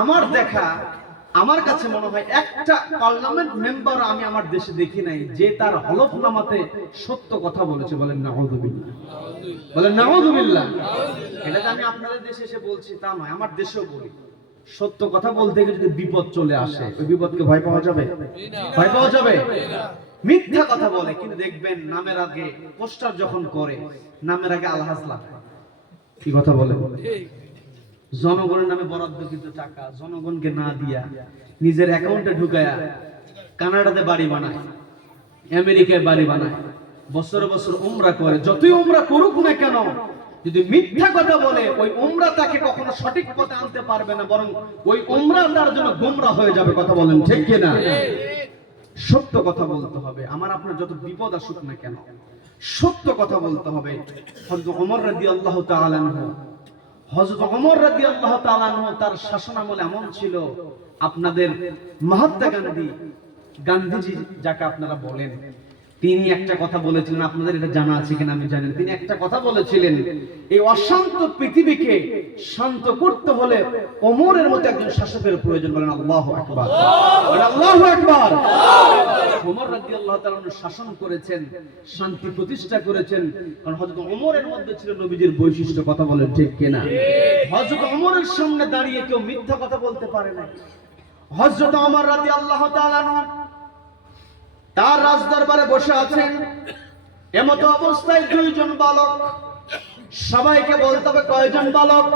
আমার দেখা, আমার কাছে মনে হয় একটা পার্লামেন্ট মেম্বার আমি আমার দেশে দেখি নাই যে তার হলফনামাতে সত্য কথা বলেছে। বলেন নাউযুবিল্লাহ, বলেন নাউযুবিল্লাহ। এটা যে আমি আপনাদের দেশে এসে বলছি তা নয়, আমার দেশেও বলি। সত্য কথা বলতে গিয়ে যদি বিপদ চলে আসে, ওই বিপদকে ভয় পাওয়া যাবে? ভয় পাওয়া যাবে? মিথ্যা কথা বলে, কিন্তু দেখবেন নামের আগে পোস্টার যখন করে, নামের আগে আলহাজ লাগায়। কি কথা বলে? জনগণের নামে বরাদ্দকৃত টাকা জনগণকে না দিয়া নিজের অ্যাকাউন্টে ঢুকায়া কানাডাতে বাড়ি বানায়, আমেরিকায় বাড়ি বানায়, বছর বছর উমরা করে। যতই উমরা করুক না কেন, যদি মিথ্যা কথা বলে, ওই উমরা তাকে কখনো সঠিক পথে আনতে পারবে না, বরং ওই উমরা তার জন্য গোমরা হয়ে যাবে। কথা বলেন ঠিক কিনা? সত্য কথা বলতে হবে। আমার আপনার যত বিপদ আসুক না কেন, সত্য কথা বলতে হবে। হযরত ওমর রাদিয়াল্লাহু তাআলা আনহু, তার শাসনামলে এমন ছিল, আপনাদের মহাত্মা গান্ধীজি যাকে আপনারা বলেন, তিনি একটা কথা বলেছিলেন, আপনাদের এটা জানা আছে কিনা আমি জানি না। তিনি একটা কথা বলেছিলেন, এই অশান্ত পৃথিবীকে শান্ত করতে হলে ওমরের মতো একজন শাসকের প্রয়োজন। বলেন আল্লাহু আকবার, বলেন আল্লাহু আকবার। ওমর রাদিয়াল্লাহু তাআলা শাসন করেছেন, শান্তি প্রতিষ্ঠা করেছেন, কারণ হযরত ওমরের মধ্যে ছিল নবীজির বৈশিষ্ট্য। কথা বলেন ঠিক কিনা? হযরত ওমরের সামনে দাঁড়িয়ে কেউ মিথ্যা কথা বলতে পারে না। হযরত ওমর রাদিয়াল্লাহু তাআলা তার রাজদরবারে বসে আছেন, এমত অবস্থায় 2 জন বালক, সবাইকে বলতে হবে কয়জন বালক?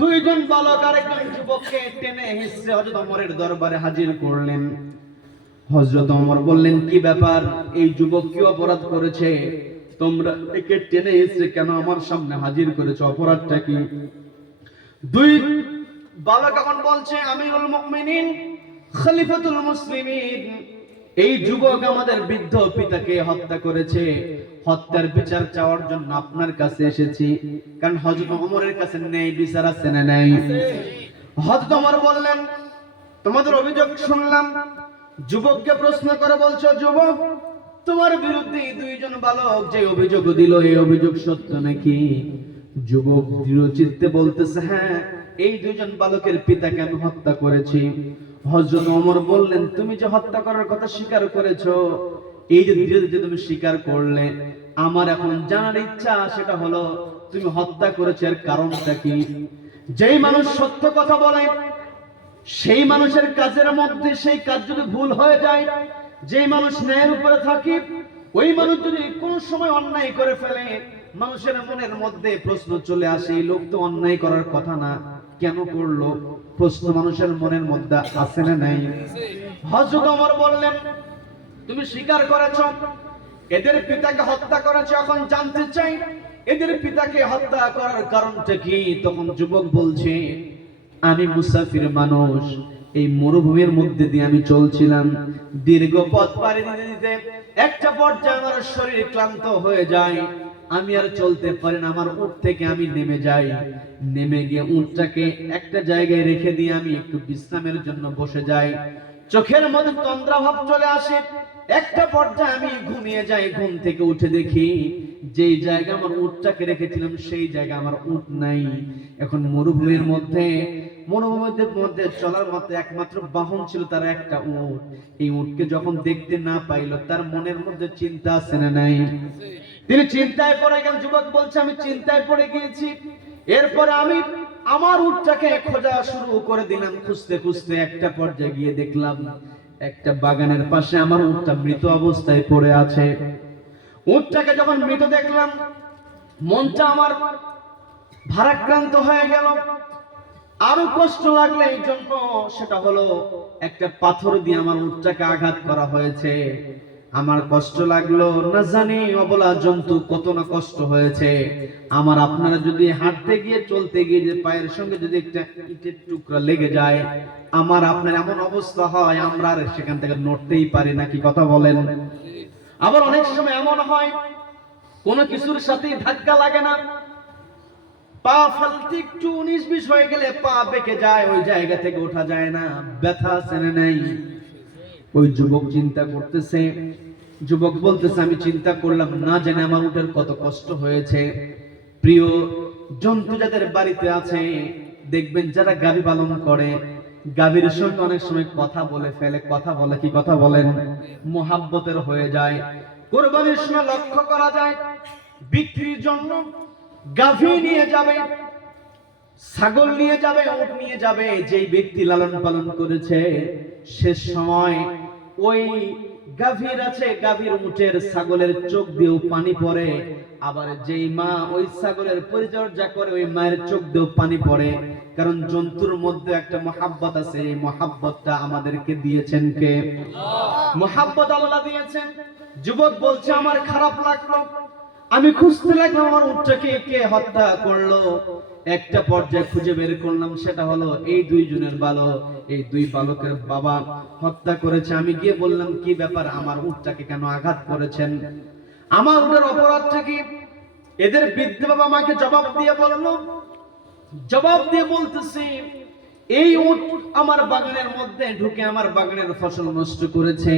2 জন বালক আরেকজন যুবককে টেনে হিঁচড়ে হযরত ওমরের দরবারে হাজির করলেন। হযরত ওমর বললেন, কি ব্যাপার, এই যুবক কি অপরাধ করেছে? তোমরা একে টেনে হিঁচড়ে কেন আমার সামনে হাজির করেছো? অপরাধটা কি? 2 বালক এখন বলছে, আমিরুল মুমিনিন, খলিফাতুল মুসলিমিন, এই যুবক আমাদের বৃদ্ধ পিতাকে হত্যা করেছে, হত্যার বিচার চাওয়ার জন্য আপনার কাছে এসেছি। কারণ হযরত ওমরের কাছে নেই বিচার, আছে না নাই? হযরত ওমর বললেন, তোমাদের অভিযোগ শুনলাম। যুবককে প্রশ্ন করে বলছো, যুবক, তোমার বিরুদ্ধে 2 জন বালক যে অভিযোগ দিল, এই অভিযোগ সত্য নাকি? যুবক দৃঢ় চিত্তে বলতেছে, হ্যাঁ, এই দুজন বালকের পিতাকে আমি হত্যা করেছি। হযরত ওমর বললেন, তুমি যে হত্যা করার কথা স্বীকার করেছো, এই যে ধীরে ধীরে তুমি স্বীকার করলে, আমার এখন জানার ইচ্ছা, সেটা হলো তুমি হত্যা করেছো এর কারণটা কি? যেই মানুষ সত্য কথা বলে, সেই মানুষের কাজের মধ্যে সেই কাজ যদি ভুল হয়ে যায়, যেই মানুষ ন্যায়ের উপরে থাকে, ওই মানুষ যদি কোন সময় অন্যায় করে ফেলে, মানুষের মনের মধ্যে প্রশ্ন চলে আসে, এই লোক তো অন্যায় করার কথা না, কেন করলো? প্রশ্ন মানুষের মনের মধ্যে আসে না নাই? হযরত ওমর বললেন, তুমি স্বীকার করেছো এদের পিতাকে হত্যা করেছো, এখন জানতে চাই এদের পিতাকে হত্যা করার কারণটা কি? তখন যুবক বলছে, আমি মুসাফির মানুষ, এই মরুভূমির মধ্যে দিয়ে আমি চলছিলাম, দীর্ঘ পথ পাড়ি দিতে দিতে একটা পর্যায়ে আমার শরীর ক্লান্ত হয়ে যায়, আমি আর চলতে পারি না, আমার উট থেকে আমি নেমে যাই, নেমে গিয়ে উটটাকে একটা জায়গায় রেখে দিয়ে আমি একটু বিশ্রামের জন্য বসে যাই, চোখের মধ্যে তন্দ্রা ভাব চলে আসে, একটা পর্যায়ে আমি ঘুমিয়ে যাই, ঘুম থেকে উঠে দেখি যেই জায়গা আমার উটটাকে রেখেছিলাম সেই জায়গা আমার উট নাই। এখন মরুভূমির মধ্যে চলার মতো একমাত্র বাহন ছিল তার একটা উট। এই উটকে যখন দেখতে না পাইলো, তার মনের মধ্যে চিন্তা আসে না নাই? তিনি চিন্তায় পড়ে গেলেন। যুবক বলছে, আমি চিন্তায় পড়ে গিয়েছি, এরপরে আমি আমার উটটাকে খোঁজা শুরু করে দিলাম, খুঁজতে খুঁজতে একটা পর্যায়ে গিয়ে দেখলাম একটা বাগানের পাশে আমার উটটা মৃত অবস্থায় পড়ে আছে। উটটাকে যখন মৃত দেখলাম, মনটা আমার ভারাক্রান্ত হয়ে গেল, আরো কষ্ট লাগলো। এই জন্য সেটা হলো, একটা পাথর দিয়ে আমার উটটাকে আঘাত করা হয়েছে, আমার কষ্ট লাগলো, না জানি অবলা জন্তু কত না কষ্ট হয়েছে আমার। আপনারা যদি হাঁটতে গিয়ে চলতে গিয়ে যে পায়ের সঙ্গে যদি একটা ইটের টুকরা লেগে যায়, আমার আপনার এমন অবস্থা হয়, আমরা আর সেখান থেকে নড়তেই পারি না, কি কথা বলেন? আবার অনেক সময় এমন হয়, কোনো কিছুর সাথেই ধাক্কা লাগে না, পা ফেলতে একটু 19-20 হয়ে গেলে পা বেঁকে যায়, ওই জায়গা থেকে ওঠা যায় না, ব্যথা সেনে নাই। ওই যুবক চিন্তা করতেছে, যুবক বলতেছে, আমি চিন্তা করলাম, না জানি আমার উটের কত কষ্ট হয়েছে। প্রিয় জন্তু যাদের বাড়িতে আছে, দেখবেন যারা গাভী পালন করে, গাভীর সঙ্গে অনেক সময় কথা বলে ফেলে, কথা বলে, কি কথা বলেন? মোহাব্বতের হয়ে যায়। কুরবানির সময় লক্ষ্য করা যায়, বিক্রির জন্য গাভী নিয়ে যাবে, ছাগল নিয়ে যাবে, উট নিয়ে যাবে, যেই ব্যক্তি লালন পালন করেছে, শেষ সময় ওই গাভীর আছে, গাভীর উটের ছাগলের চোখ দিয়েও পানি পড়ে, আবার যেই মা ওই ছাগলের পরিচর্যা করে, ওই মায়ের চোখ দিয়েও পানি পড়ে। কারণ জন্তুর মধ্যে একটা মহাব্বত আছে, এই মহাব্বতটা আমাদেরকে দিয়েছেন কে? মহাব্বত আল্লাহ দিয়েছেন। যুবক বলছে, আমার খারাপ লাগলো, আমি খুঁজতে লাগলাম আমার উটটাকে কে হত্যা করলো। একটা পর্যায়ে খুঁজে বের করলাম, সেটা হলো এই দুইজনের বালক, এই দুই বালকের বাবা হত্যা করেছে। আমি গিয়ে বললাম, কি ব্যাপার, আমার উটটাকে কেন আঘাত করেছেন? আমার উটের অপরাধটা কি? এদের বৃদ্ধ বাবা আমাকে জবাব দিয়ে বললো, জবাব দিয়ে বলতেছি, এই উট আমার বাগানের মধ্যে ঢুকে আমার বাগানের ফসল নষ্ট করেছে,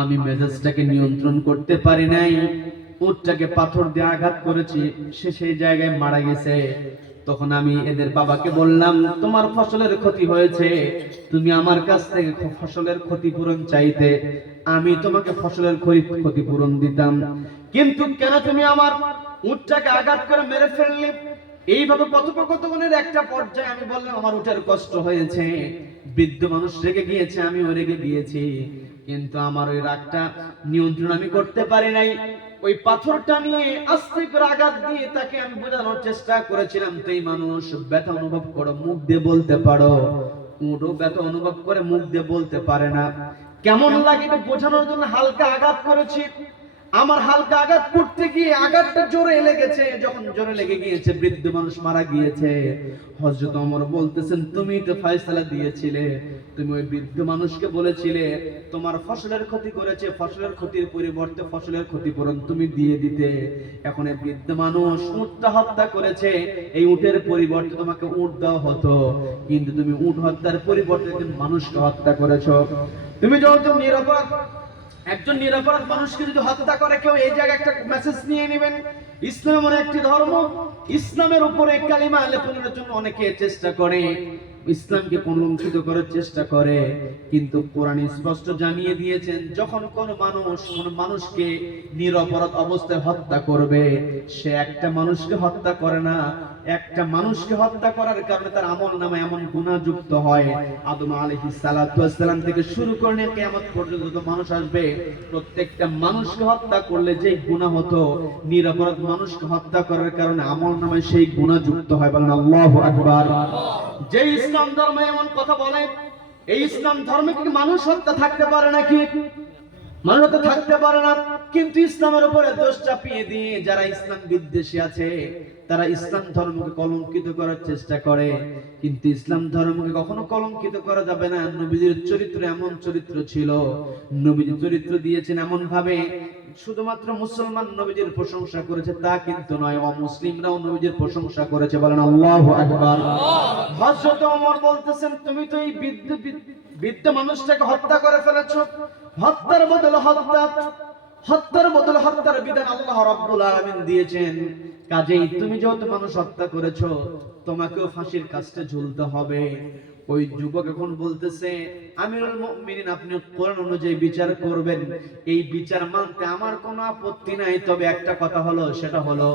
আমি মেজাজটাকে নিয়ন্ত্রণ করতে পারি নাই, উটটাকে পাথর দিয়ে আঘাত করেছি, সে সেই জায়গায় মারা গেছে। তখন আমি এদের বাবাকে বললাম, তোমার ফসলের ক্ষতি হয়েছে, তুমি আমার কাছ থেকে ফসলের ক্ষতিপূরণ চাইতে, আমি তোমাকে ফসলের ক্ষতিপূরণ দিতাম, কিন্তু কেন তুমি আমার উটটাকে আঘাত করে মেরে ফেললে? এইভাবে কথোপকথনের একটা পর্যায়ে আমি বললাম, আমার উটের কষ্ট হয়েছে, বৃদ্ধ মানুষ রেগে গিয়েছে, আমিও রেগে গিয়েছি, কিন্তু আমার ওই রাগটা নিয়ন্ত্রণ আমি করতে পারি নাই। ওই পাথরটা নিয়ে আস্তে করে আঘাত দিয়ে তাকে আমি বোঝানোর চেষ্টা করেছিলাম, তুই মানুষ, ব্যথা অনুভব করো, মুখ দিয়ে বলতে পারো। উটও ব্যথা অনুভব করে, মুখ দিয়ে বলতে পারে না। কেমন লাগে এটা বোঝানোর জন্য হালকা আঘাত করেছি। আমার হালকা আঘাত করতে গিয়ে আঘাতটা জোরে লেগেছে, যখন জোরে লেগে গিয়েছে বৃদ্ধ মানুষ মারা গিয়েছে। হযরত ওমর বলতেছেন, তুমি তো ফয়সালা দিয়েছিলে, তুমি ওই বৃদ্ধ মানুষকে বলেছিলে তোমার ফসলের ক্ষতি করেছে, ফসলের ক্ষতির পরিবর্তে ফসলের ক্ষতিপূরণ তুমি দিয়ে দিতে। এখন এই বৃদ্ধ মানুষ উটটা হত্যা করেছে, এই উটের পরিবর্তে তোমাকে উট দেওয়া হতো, কিন্তু তুমি উট হত্যার পরিবর্তে তুমি মানুষকে হত্যা করেছো। তুমি যখন নিরপরাধ একজন নিরপরাধ মানুষকে যদি হত্যা করে কেউ, এই জায়গায় একটা মেসেজ নিয়ে নেবেন, ইসলাম এমন একটি ধর্ম, ইসলামের উপরে কালিমা লেপনের জন্য অনেকে চেষ্টা করে, ইসলামকে কলঙ্কিত করার চেষ্টা করে, কিন্তু কোরআন স্পষ্ট জানিয়ে দিয়েছেন যখন কোন মানুষকে নিরপরাধ অবস্থায় হত্যা করবে, সে একটা মানুষকে হত্যা করে না, একটা মানুষকে হত্যা করার কারণে তার আমলনামা এমন গুনাহযুক্ত হয়, আদম আলাইহিস সালাতু ওয়াস সালাম থেকে শুরু করে কিয়ামত পর্যন্ত যত মানুষ আসবে, প্রত্যেকটা মানুষকে হত্যা করলে যে গুনাহ হতো, নিরপরাধ মানুষকে হত্যা করার কারণে আমলনামায় সেই গুনাহযুক্ত হয়। বলেন আল্লাহু আকবার। যে ইসলাম ধর্ম এমন কথা বলে, এই ইসলাম ধর্মে কি মানুষ হত্যা থাকতে পারে নাকি? মানুষ হত্যা থাকতে পারে না, কিন্তু ইসলামের উপরে দোষ চাপিয়ে দিয়ে যারা ইসলাম বিদ্বেষী আছে, তারা ইসলাম ধর্মকে কলঙ্কিত করার চেষ্টা করে, কিন্তু ইসলাম ধর্মকে কখনো কলঙ্কিত করা যাবে না। নবীজির চরিত্র এমন চরিত্র ছিল, নবীজি চরিত্র দিয়েছেন এমন ভাবে, শুধুমাত্র মুসলমান নবীজির প্রশংসা করেছে তা কিন্তু নয়, অমুসলিমরাও নবীজির প্রশংসা করেছে। বলেন আল্লাহু আকবার। হযরত ওমর বলতেছেন, তুমি তো এই বৃদ্ধ মানুষটাকে হত্যা করে ফেলেছো, হত্যার বদলে হত্যা, হত্যার বদলে হত্যার বিধান আল্লাহ রাব্বুল আলামিন দিয়েছেন, কাজেই তুমি যেহেতু মানুষ হত্যা করেছো, তোমাকেও ফাঁসির কাস্টে ঝুলতে হবে। ওই যুবক এখন বলতেছে, আমিরুল মুমিনিন, আপনি কোরআন অনুযায়ী বিচার করবেন, এই বিচার মানতে আমার কোনো আপত্তি নাই, তবে একটা কথা হলো, সেটা হলো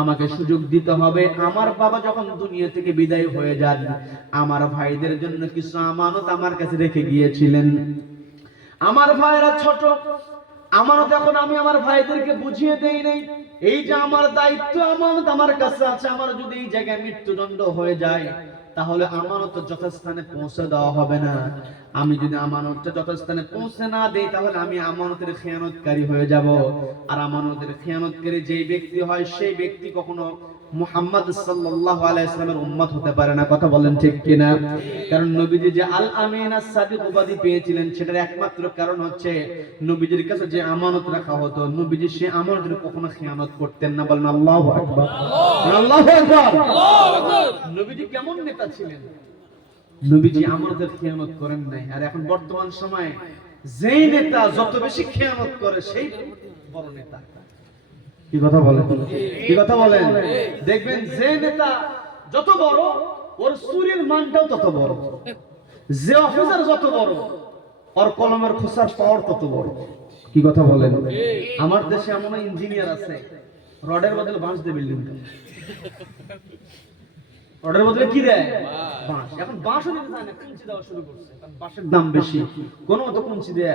আমাকে সুযোগ দিতে হবে, আমার বাবা যখন দুনিয়া থেকে বিদায় হয়ে যান, আমার ভাইদের জন্য কিছু আমানত আমার কাছে রেখে গিয়েছিলেন। আমার ভাইরা ছোট, আমানত এখন আমি আমার ভাইদেরকে বুঝিয়ে দেই নাই, এই যে আমার দায়িত্ব, আমানত আমার কাছে আছে, আমার যদি এই জায়গায় মৃত্যুদণ্ড হয়ে যায়, তাহলে আমানত যথাস্থানে পৌঁছে দেওয়া হবে না। আমি যদি আমানতটা যথাস্থানে পৌঁছে না দেই, তাহলে আমি আমানতের খেয়ানতকারী হয়ে যাব, আর আমানতের খেয়ানতকারী যেই ব্যক্তি হয়, সেই ব্যক্তি কখনো মুহাম্মদ সাল্লাল্লাহু আলাইহি ওয়াসাল্লামের উম্মত হতে পারে না। কথা বলেন ঠিক কিনা? কারণ নবীজি যে আল আমিন আস সাদিক উপাধি পেয়েছিলেন, সেটার একমাত্র কারণ হচ্ছে নবীজির কাছে যে আমানত রাখা হতো, নবীজি সে আমানতের কখনো খেয়ানত করতেন না। বলেন আল্লাহু আকবার। আল্লাহু আকবার। নবীজি কেমন নেতা ছিলেন? নবীজি আমানতের খেয়ানত করেন নাই। আর এখন বর্তমান সময়ে যেই নেতা যত বেশি খেয়ানত করে, সেই বড় নেতা। কি কথা বলেন? কি কথা বলেন? দেখবেন যে নেতা যত বড়, ওর চুরির মানটাও তত বড়, যে অফিসার যত বড়, ওর কলমের খোসার পাওয়ার তত বড়। কি কথা বলেন? আমার দেশে এমন ইঞ্জিনিয়ার আছে, রডের বদলে বাঁশ দিয়ে বিল্ডিং করে। রডের বদলে কি দেয়? বাঁশ। এখন বাঁশও দিতে চায় না, কুঞ্চি দেওয়া শুরু করছে, কারণ বাঁশের দাম বেশি, কোনো মতো কুঞ্চি দিয়ে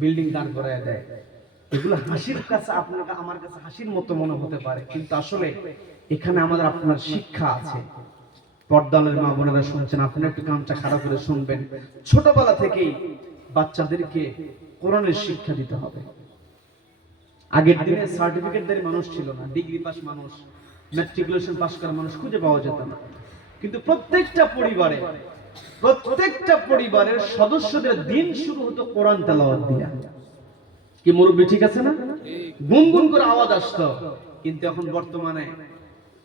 বিল্ডিং দাঁড় করায় দেয়। এগুলো হাসির কাছে, আপনার আমার কাছে হাসির মতো মনে হতে পারে, কিন্তু আসলে এখানে আমাদের আপনার শিক্ষা আছে। পর্দালের মা বোনেরা শুনছেন, আপনি একটু কানটা খারাপ করে শুনবেন। ছোটবেলা থেকেই বাচ্চাদেরকে কোরআনের শিক্ষা দিতে হবে। আগের দিনে সার্টিফিকেটধারী মানুষ ছিল না, ডিগ্রি পাস মানুষ, ম্যাট্রিকুলেশন পাস করা মানুষ খুঁজে পাওয়া যেত না, কিন্তু প্রত্যেকটা পরিবারের সদস্যদের দিন শুরু হতো কোরআন তেলাওয়াত দিয়ে। কি মুরব্বী ঠিক আছে না? গুনগুন করে আওয়াজ আসতো। কিন্তু এখন বর্তমানে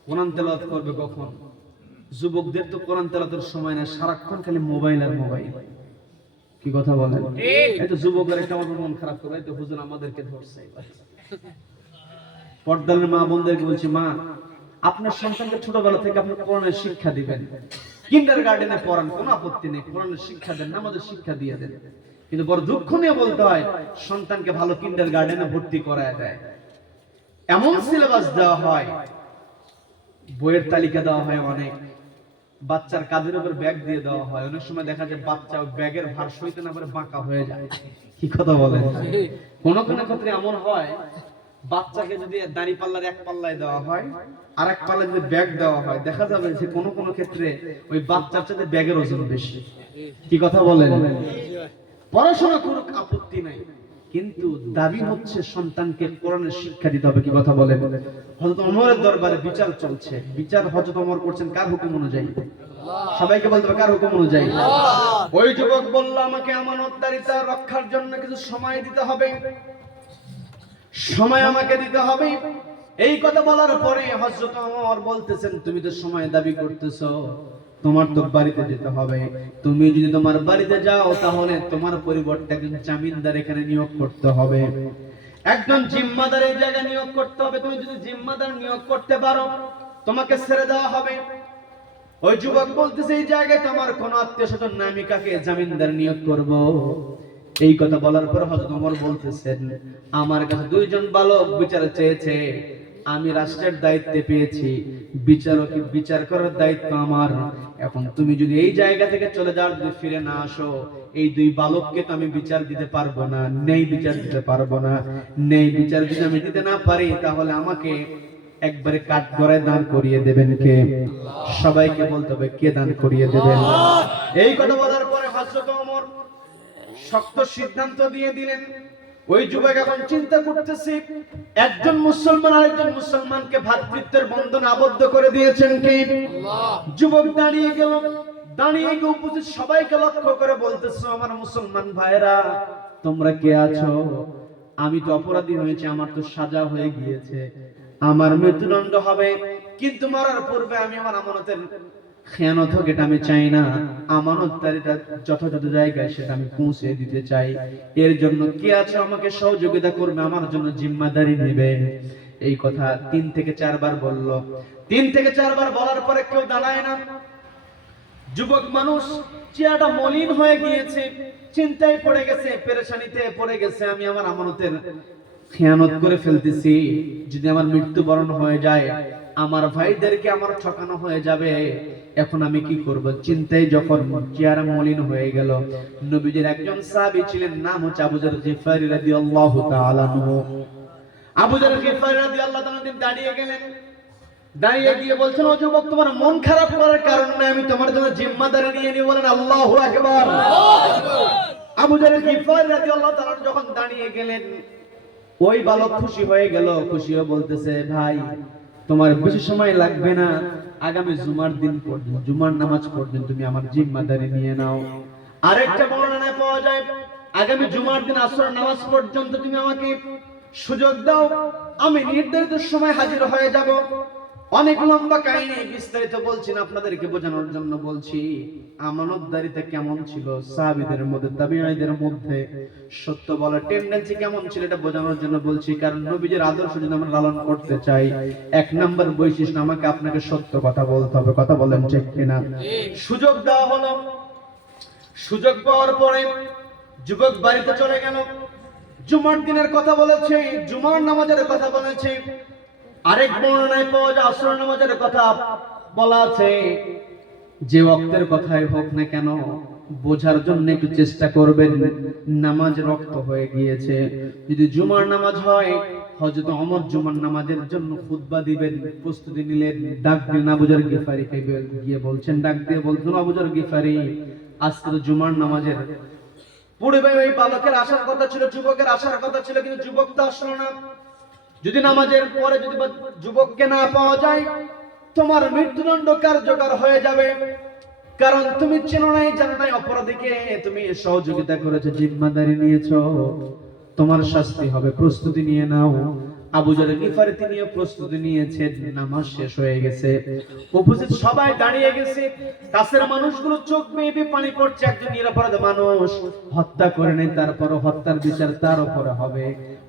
কোরআন তেলাওয়াত করবে কখন? যুবকদের তো কোরআন তেলাওয়াতের সময় না, সারাক্ষণ খালি মোবাইল আর মোবাইল। কি কথা বলেন? এই তো যুবকরা কেমন মন খারাপ করে, এই তো হুজুর আমাদেরকে ধরছে। পর্দার মা বোনদেরকে বলছি, মা আপনার সন্তানকে ছোটবেলা থেকে আপনি কোরআনের শিক্ষা দিবেন, কিন্ডারগার্টেনে পড়ান, কোনো আপত্তি নেই, কোরআনের শিক্ষা দেন, আমাদের শিক্ষা দিয়ে দেন। কিন্তু বড় দুঃখ নিয়ে বলতে হয়, সন্তানকে ভালো কিন্ডারগার্টেনে ভর্তি করায় দেয়, এমন সিলেবাস দেওয়া হয়, বইয়ের তালিকা দেওয়া হয়, অনেক বাচ্চার কাঁধের উপর ব্যাগ দিয়ে দেওয়া হয়, অনেক সময় দেখা যায় বাচ্চা ব্যাগের ভার সইতে না পারে বাঁকা হয়ে যায়। কি কথা বলেন? কোন কোন ক্ষেত্রে এমন হয়, বাচ্চাকে যদি দাড়ি পাল্লার এক পাল্লায় দেওয়া হয়, আর এক পাল্লায় যদি ব্যাগ দেওয়া হয়, দেখা যাবে যে কোন কোন ক্ষেত্রে ওই বাচ্চার চাইতে ব্যাগের ওজন বেশি। কি কথা বলেন? পড়াশোনা করুক, আপত্তি নাই, কিন্তু দাবি হচ্ছে সন্তানকে কোরআনের শিক্ষা দিতে হবে। কি কথা বলেন? হযরত ওমরের দরবারে বিচার চলছে, বিচার হযরত ওমর করছেন কার হুকুম অনুযায়ী? সবাইকে বলতে হবে কার হুকুম অনুযায়ী? ওই যুবক বলল, আমাকে আমানতদারিতা রক্ষার জন্য কিছু সময় দিতে হবে, সময় আমাকে দিতে হবে, এই কথা বলার পরে হযরত ওমর বলতেছেন, তুমি তো সময় দাবি করতেছো, তোমার তো বাড়িতে যেতে হবে। তুমি যদি তোমার বাড়িতে যাও তাহলে তোমার পরিবর্তে একজন জামিনদার এখানে নিয়োগ করতে হবে, একজন জিম্মাদার এই জায়গায় নিয়োগ করতে হবে। তুমি যদি জিম্মাদার নিয়োগ করতে পারো তোমাকে ছেড়ে দেওয়া হবে। ওই যুবক বলতেছে, এই জায়গায় তোমার কোন আত্মীয়-স্বজন না, আমি কাকে জামিনদার নিয়োগ করব? এই কথা বলার পর হযরত ওমর বলতেছেন, আমার কাছে দুইজন বালক বিচার চেয়েছে, আমি রাষ্ট্রের দায়িত্বে পেয়েছি, বিচার করার দায়িত্ব আমার। এখন তুমি যদি এই জায়গা থেকে চলে যাও, যদি ফিরে না আসো, এই দুই বালককে তো আমি বিচার দিতে পারবো না, নেই বিচার দিতে পারবো না। নেই বিচার যদি আমি দিতে না পারি তাহলে আমাকে একবারে কাঠগড়ায় দান করিয়ে দেবেন কে? সবাইকে বলতে হবে, কে দান করিয়ে দেবেন? এই কথা বলার পরে হযরত ওমর শক্ত সিদ্ধান্ত দিয়ে দিলেন। ওই যুবক এখন চিন্তা করতেছে, একজন মুসলমান আরেকজন মুসলমানকে ভ্রাতৃত্বের বন্ধনে আবদ্ধ করে দিয়েছেন কে? যুবক দাঁড়িয়ে গেল, দাঁড়িয়ে গিয়ে উপস্থিত সবাইকে লক্ষ্য করে বলতেছে, আমার মুসলমান ভাইরা তোমরা কে আছো? আমি তো অপরাধী হয়েছি, আমার তো সাজা হয়ে গিয়েছে, আমার মৃত্যুদণ্ড হবে, কিন্তু মরার পূর্বে আমি আমার আমানতের খেয়ানত হোক এটা আমি চাই না, আমানতদারিটা যথাযথ জায়গায় সেটা আমি পৌঁছে দিতে চাই। এর জন্য কে আছে আমাকে সহযোগিতা করবে, আমার জন্য জিম্মাদারি নেবে? এই কথা 3 থেকে 4 বার বলল। 3 থেকে 4 বার বলার পরে কেউ দাঁড়ায় না। যুবক মানুষ চেহারাটা মলিন হয়ে গিয়েছে, চিন্তায় পড়ে গেছে, পেরেশানিতে পড়ে গেছে, আমি আমার আমানতের খেয়ানত করে ফেলতেছি, যদি আমার মৃত্যুবরণ হয়ে যায় আমার ভাইদেরকে আমার ঠকানো হয়ে যাবে, এখন আমি কি করব? চিন্তায় যখন চেহারা মলিন হয়ে গেল, নবীজির একজন সাহাবী ছিলেন, নাম হচ্ছে আবু যর গিফারী রাদিয়াল্লাহু তাআলা আনহু। আবু যর গিফারী রাদিয়াল্লাহু তাআলা দাঁড়িয়ে গেলেন, দাঁড়িয়ে গিয়ে বলছেন, ও যুবক তোমার মন খারাপ করার কারণ নাই, আমি তোমার জন্য জিম্মাদারি নিয়ে নিই। বলেন আল্লাহু আকবার। আবু যর গিফারী রাদিয়াল্লাহু তাআলা যখন দাঁড়িয়ে গেলেন, ওই বালক খুশি হয়ে গেল, খুশি হয়ে বলতেছে, ভাই তোমার বেশি সময় লাগবে না, আগামী জুমার দিন পর্যন্ত, জুমার নামাজ পর্যন্ত তুমি আমার জিম্মাদারি নিয়ে নাও। আরেকটা বর্ণনায় পাওয়া যায়, আগামী জুমার দিন আসর নামাজ পর্যন্ত তুমি আমাকে সুযোগ দাও, আমি নির্ধারিত সময় হাজির হয়ে যাব। অনেক লম্বা কাহিনী, বিস্তারিত বলছি না, আপনাদেরকে বোঝানোর জন্য বলছি। আমানতদারিতা কেমন ছিল সাহাবীদের মধ্যে, তাবিঈদের মধ্যে, সত্য বলার টেন্ডেন্সি কেমন ছিল, এটা বোঝানোর জন্য বলছি। কারণ নবীজির আদর্শ যদি আমরা লালন করতে চাই, 1 নম্বর বৈশিষ্ট্য, আমাকে আপনাকে সত্য কথা বলতে হবে। কথা বলেন ঠিক কিনা? সুযোগ দেওয়া হলো, সুযোগ পাওয়ার পরে যুবক বাড়িতে চলে গেল। জুমার দিনের কথা বলেছে, জুমার নামাজের কথা বলেছে। আরেক বর্ণনায় পাওয়া যায় আসর নামাজের কথা বলা আছে। যে ওয়াক্তের কথাই হোক না কেন, বোঝার জন্য একটু চেষ্টা করবেন। নামাজ রক্ত হয়ে গিয়েছে, যদি জুমার নামাজ হয়, হযরত ওমর জুমার নামাজের জন্য খুতবা দিবেন, প্রস্তুতি নিলেন। ডাক দিলেন আবু যর গিফারীকে, গিয়ে বলছেন, ডাক দিয়ে বলছেন, আবু যর গিফারী আজকে তো জুমার নামাজের পূর্বে ওই বালকের আসার কথা ছিল, যুবকের আসার কথা ছিল, কিন্তু যুবক তো আসলো না। যদি নামাজের পরে যদি যুবককে না পাওয়া যায়, তোমার মৃত্যুদণ্ড কার্যকর হয়ে যাবে। কারণ তুমি চেনো নাই, জানো নাই, অপরাধীকে তুমি সহযোগিতা করেছো, জিম্মাদারি নিয়েছো, তোমার শাস্তি হবে, প্রস্তুতি নিয়ে নাও। আবু যর গিফারী তিনিও প্রস্তুতি নিয়েছেন। নামাজ শেষ হয়ে গেছে, উপস্থিত সবাই দাঁড়িয়ে গেছে, কাছের মানুষগুলো চোখ বেয়ে পানি পড়ছে। একজন নিরপরাধ মানুষ হত্যা করে নেই, তারপর হত্যার বিচার তার উপরে হবে।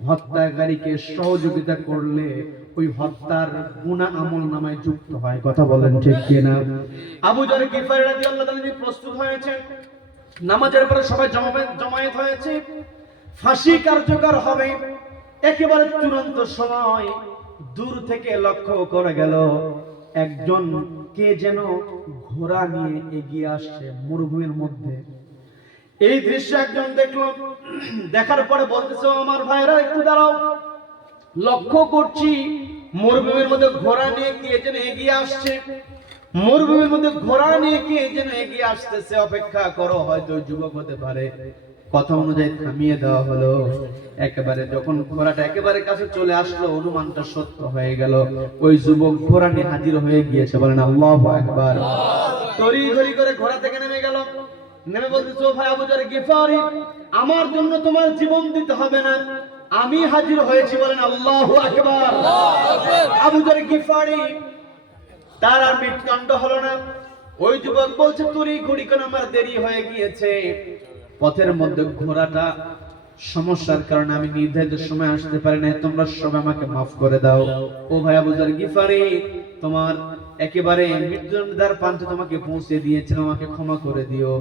হত্যাকারীকে সহযোগিতা করলে ওই হত্যার গুনাহ আমল নামায় যুক্ত হয়। কথা বলেন ঠিক কিনা? আবু যর গিফারী রাদিয়াল্লাহু তাআলা প্রস্তুত হয়েছে, নামাজের পরে সবাই জমায়েত হয়েছে, ফাঁসি কার্যকর হবে। একেবারে চূড়ান্ত সময়, দূর থেকে লক্ষ্য করে গেল একজন কে যেন ঘোড়া নিয়ে এগিয়ে আসছে মরুভূমির মধ্যে। এই দৃশ্য একজন দেখলো, দেখার পরে বলতেছে, আমার ভাইরা একটু দাঁড়াও, লক্ষ্য করছি মরুভূমির মধ্যে ঘোড়া নিয়ে কে যেন এগিয়ে আসছে। মরুভূমির মধ্যে ঘোড়া নিয়ে কে যেন এগিয়ে আসতেছে, অপেক্ষা করো, হয়তো যুবক হতে পারে। কথা অনুযায়ী থামিয়ে দেওয়া হলো। একেবারে যখন ঘোড়াটা একেবারে কাছে চলে আসলো, অনুমানটা সত্য হয়ে গেল, ওই যুবক ঘোড়া নিয়ে হাজির হয়ে গিয়েছে। বলেন আল্লাহু আকবার। তড়িঘড়ি করে ঘোড়া থেকে নেমে গেল, নেমে বলতেছে, ও ভাই আবু যর গিফারী, আমার জন্য তোমার জীবন দিতে হবে না, আমি হাজির হয়েছি, বলেন আল্লাহু আকবার। আবু যর গিফারি, তার আর মৃত্যুদণ্ড হলো না। ওই যুবক বলছে, তুরি ঘুরি কোন আমার দেরি হয়ে গিয়েছে, পথের মধ্যে ঘোড়াটা সমস্যার কারণে আমি নির্ধারিত সময় আসতে পারি না, তোমরা সবাই আমাকে মাফ করে দাও। ও ভাই আবু যর গিফারি, তোমার একেবারে মৃত্যুদণ্ডের প্রান্তে তোমাকে পৌঁছে দিয়েছিলাম, আমাকে ক্ষমা করে দিও।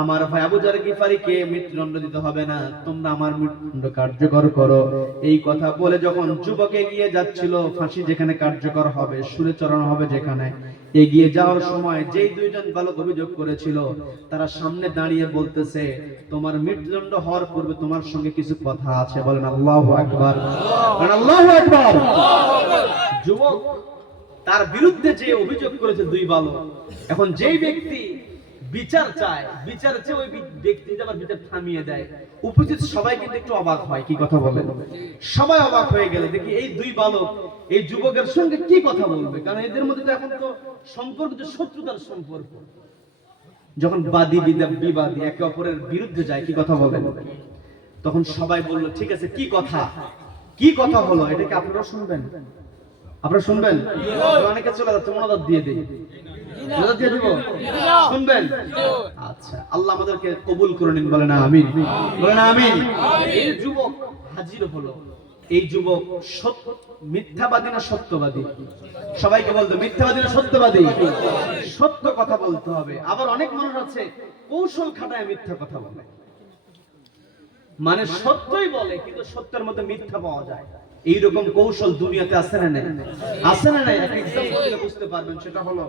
আমার ভাই আবু যর গিফারিকে মৃত্যুদণ্ড দিতে হবে না, তোমরা আমার মৃত্যুদণ্ড কার্যকর করো। এই কথা বলে যখন যুবক এগিয়ে যাচ্ছিল, ফাঁসি যেখানে কার্যকর হবে, সুরে চড়ানো হবে যেখানে, এগিয়ে যাওয়ার সময় যেই দুইজন বালক অভিযোগ করেছিল, তারা সামনে দাঁড়িয়ে বলতেছে, তোমার মৃত্যুদণ্ড হওয়ার পূর্বে তোমার সঙ্গে কিছু কথা আছে। বলেন আল্লাহু আকবার, বলেন আল্লাহু আকবার। যুবক তার বিরুদ্ধে যে অভিযোগ করেছে দুই বালক, এখন যেই ব্যক্তি বিচার চায়, বিচার চেয়ে ওই ব্যক্তি আবার বিচার থামিয়ে দেয়। উপস্থিত সবাই কিন্তু একটু অবাক হয়, কি কথা বলে, সবাই অবাক হয়ে গেল, দেখি এই দুই বালক এই যুবকের সঙ্গে কি কথা বলবে, কারণ এদের মধ্যে তো এখন তো সম্পর্ক যে শত্রুতার সম্পর্ক। যখন বাদী বিবাদী একে অপরের বিরুদ্ধে যায়, কি কথা বলে, তখন সবাই বলল, ঠিক আছে কি কথা, কি কথা হলো, এটাকে আপনারা শুনবেন, আপনারা শুনবেন? অনেকে চলে যাচ্ছে, মনোদাত দিয়ে দিই, শুনবেন? আচ্ছা, আল্লাহ আমাদেরকে কবুল করে নিন, বলেন আমিন, বলেন আমিন। এই যুবক হাজির হলো, এই যুবক মিথ্যাবাদী না সত্যবাদী? সবাইকে বলতো মিথ্যাবাদী না সত্যবাদী? সত্য কথা বলতে হবে। আবার অনেক মানুষ আছে কৌশল খাটায় মিথ্যা কথা বলে, মানে সত্যই বলে কিন্তু সত্যের মধ্যে মিথ্যা পাওয়া যায়। এইরকম কৌশল দুনিয়াতে আছে না নাই? আছে না নাই? এক এক্সাম্পল দিলে বুঝতে পারবেন। সেটা হলো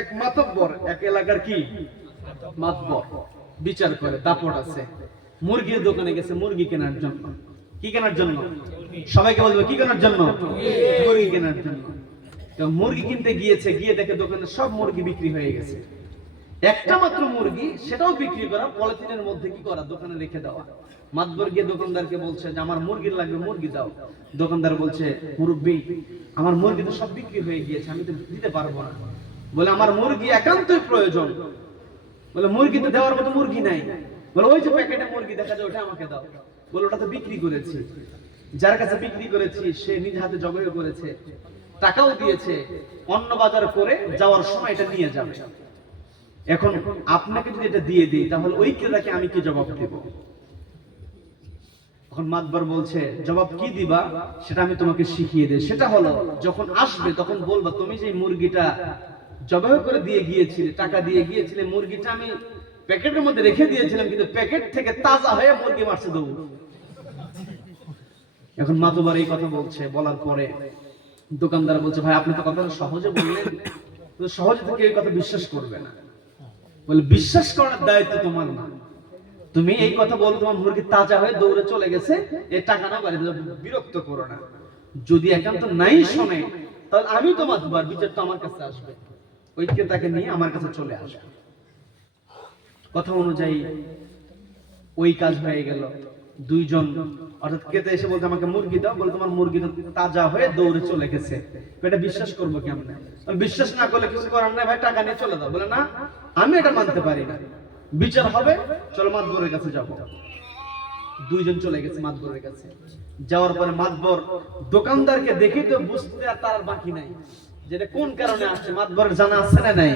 এক মাতব্বর, এক এলাকার কি মাতব্বর, বিচার করে, দাপট আছে, মুরগির দোকানে গেছে মুরগি কেনার জন্য। কি কেনার জন্য? সবাইকে বলবে কি কেনার জন্য? মুরগি কেনার জন্য। মুরগি কিনতে গিয়েছে, গিয়ে দেখে দোকানে সব মুরগি বিক্রি হয়ে গেছে, একটা মাত্র মুরগি, সেটাও বিক্রি করা, পলিথিনের মধ্যে কি করা, দোকানে রেখে দেওয়া। মাতবর গিয়ে দোকানদারকে বলছে যে আমার মুরগি লাগবে, মুরগি দাও। দোকানদার বলছে, মুরব্বি আমার মুরগি তো সব বিক্রি হয়ে গিয়েছে, আমি তো দিতে পারবো না। বলে আমার মুরগি একান্তই প্রয়োজন। বলে মুরগি তো দেওয়ার মতো মুরগি নাই। বলে ওই যে প্যাকেটে মুরগি দেখা যায়, ওটা আমাকে দাও। বলে ওটা তো বিক্রি করেছি, যার কাছে বিক্রি করেছি সে নিজ হাতে জবাই করেছে, টাকাও দিয়েছে, অন্য বাজার করে যাওয়ার সময় এটা নিয়ে যাবে। এখন আপনাকে যদি এটা দিয়ে দিই, তাহলে ওই ক্রেতাকে আমি কি জবাব দেব? এখন মাতবর বলছে, জবাব কি দিবা সেটা আমি তোমাকে শিখিয়ে দেই। সেটা হলো, যখন আসবে তখন বলবা, তুমি যে মুরগিটা জবাই করে দিয়ে গিয়েছিলে, টাকা দিয়ে গিয়েছিলে, মুরগিটা আমি প্যাকেটের মধ্যে রেখে দিয়েছিলাম, কিন্তু প্যাকেট থেকে তাজা হয়ে মুরগি মারছে দৌড়। এখন মাতবর এই কথা বলছে, বলার পরে দোকানদার বলছে, ভাই আপনি তো কথাটা সহজে বললেন, সহজে থেকে এই কথা বিশ্বাস করবে না। বলে বিশ্বাস করার দায়িত্ব তোমার না, তুমি এই কথা বলো তোমার মুরগি তাজা হয়ে দৌড়ে চলে গেছে, এই টাকা না বাড়ি বিরক্ত করো না। যদি একান্ত নাই শোনে, তাহলে আমি তোমার দুবার বিচার তো আমার কাছে আসবে, ওই ক্রেতাকে নিয়ে আমার কাছে চলে আসবে। কথা অনুযায়ী ওই কাজ হয়ে গেল। দুইজন, অর্থাৎ ক্রেতা এসে বলতে আমাকে মুরগি দাও, বলে তোমার মুরগি তাজা হয়ে দৌড়ে চলে গেছে, এটা বিশ্বাস করবো কেমন? বিশ্বাস না করলে কিছু করার নাই, ভাই টাকা নিয়ে চলে দাও। বলে না, আমি এটা মানতে পারি না, বিচার হবে, চলো মাতবরের কাছে যাবো। দুইজন চলে গেছে মাতবরের কাছে। যাওয়ার পরে মাতবর দোকানদারকে দেখে তো বুঝতে আর তার বাকি নাই যেটা কোন কারণে আসছে, মাতবরের জানা আছে না নাই?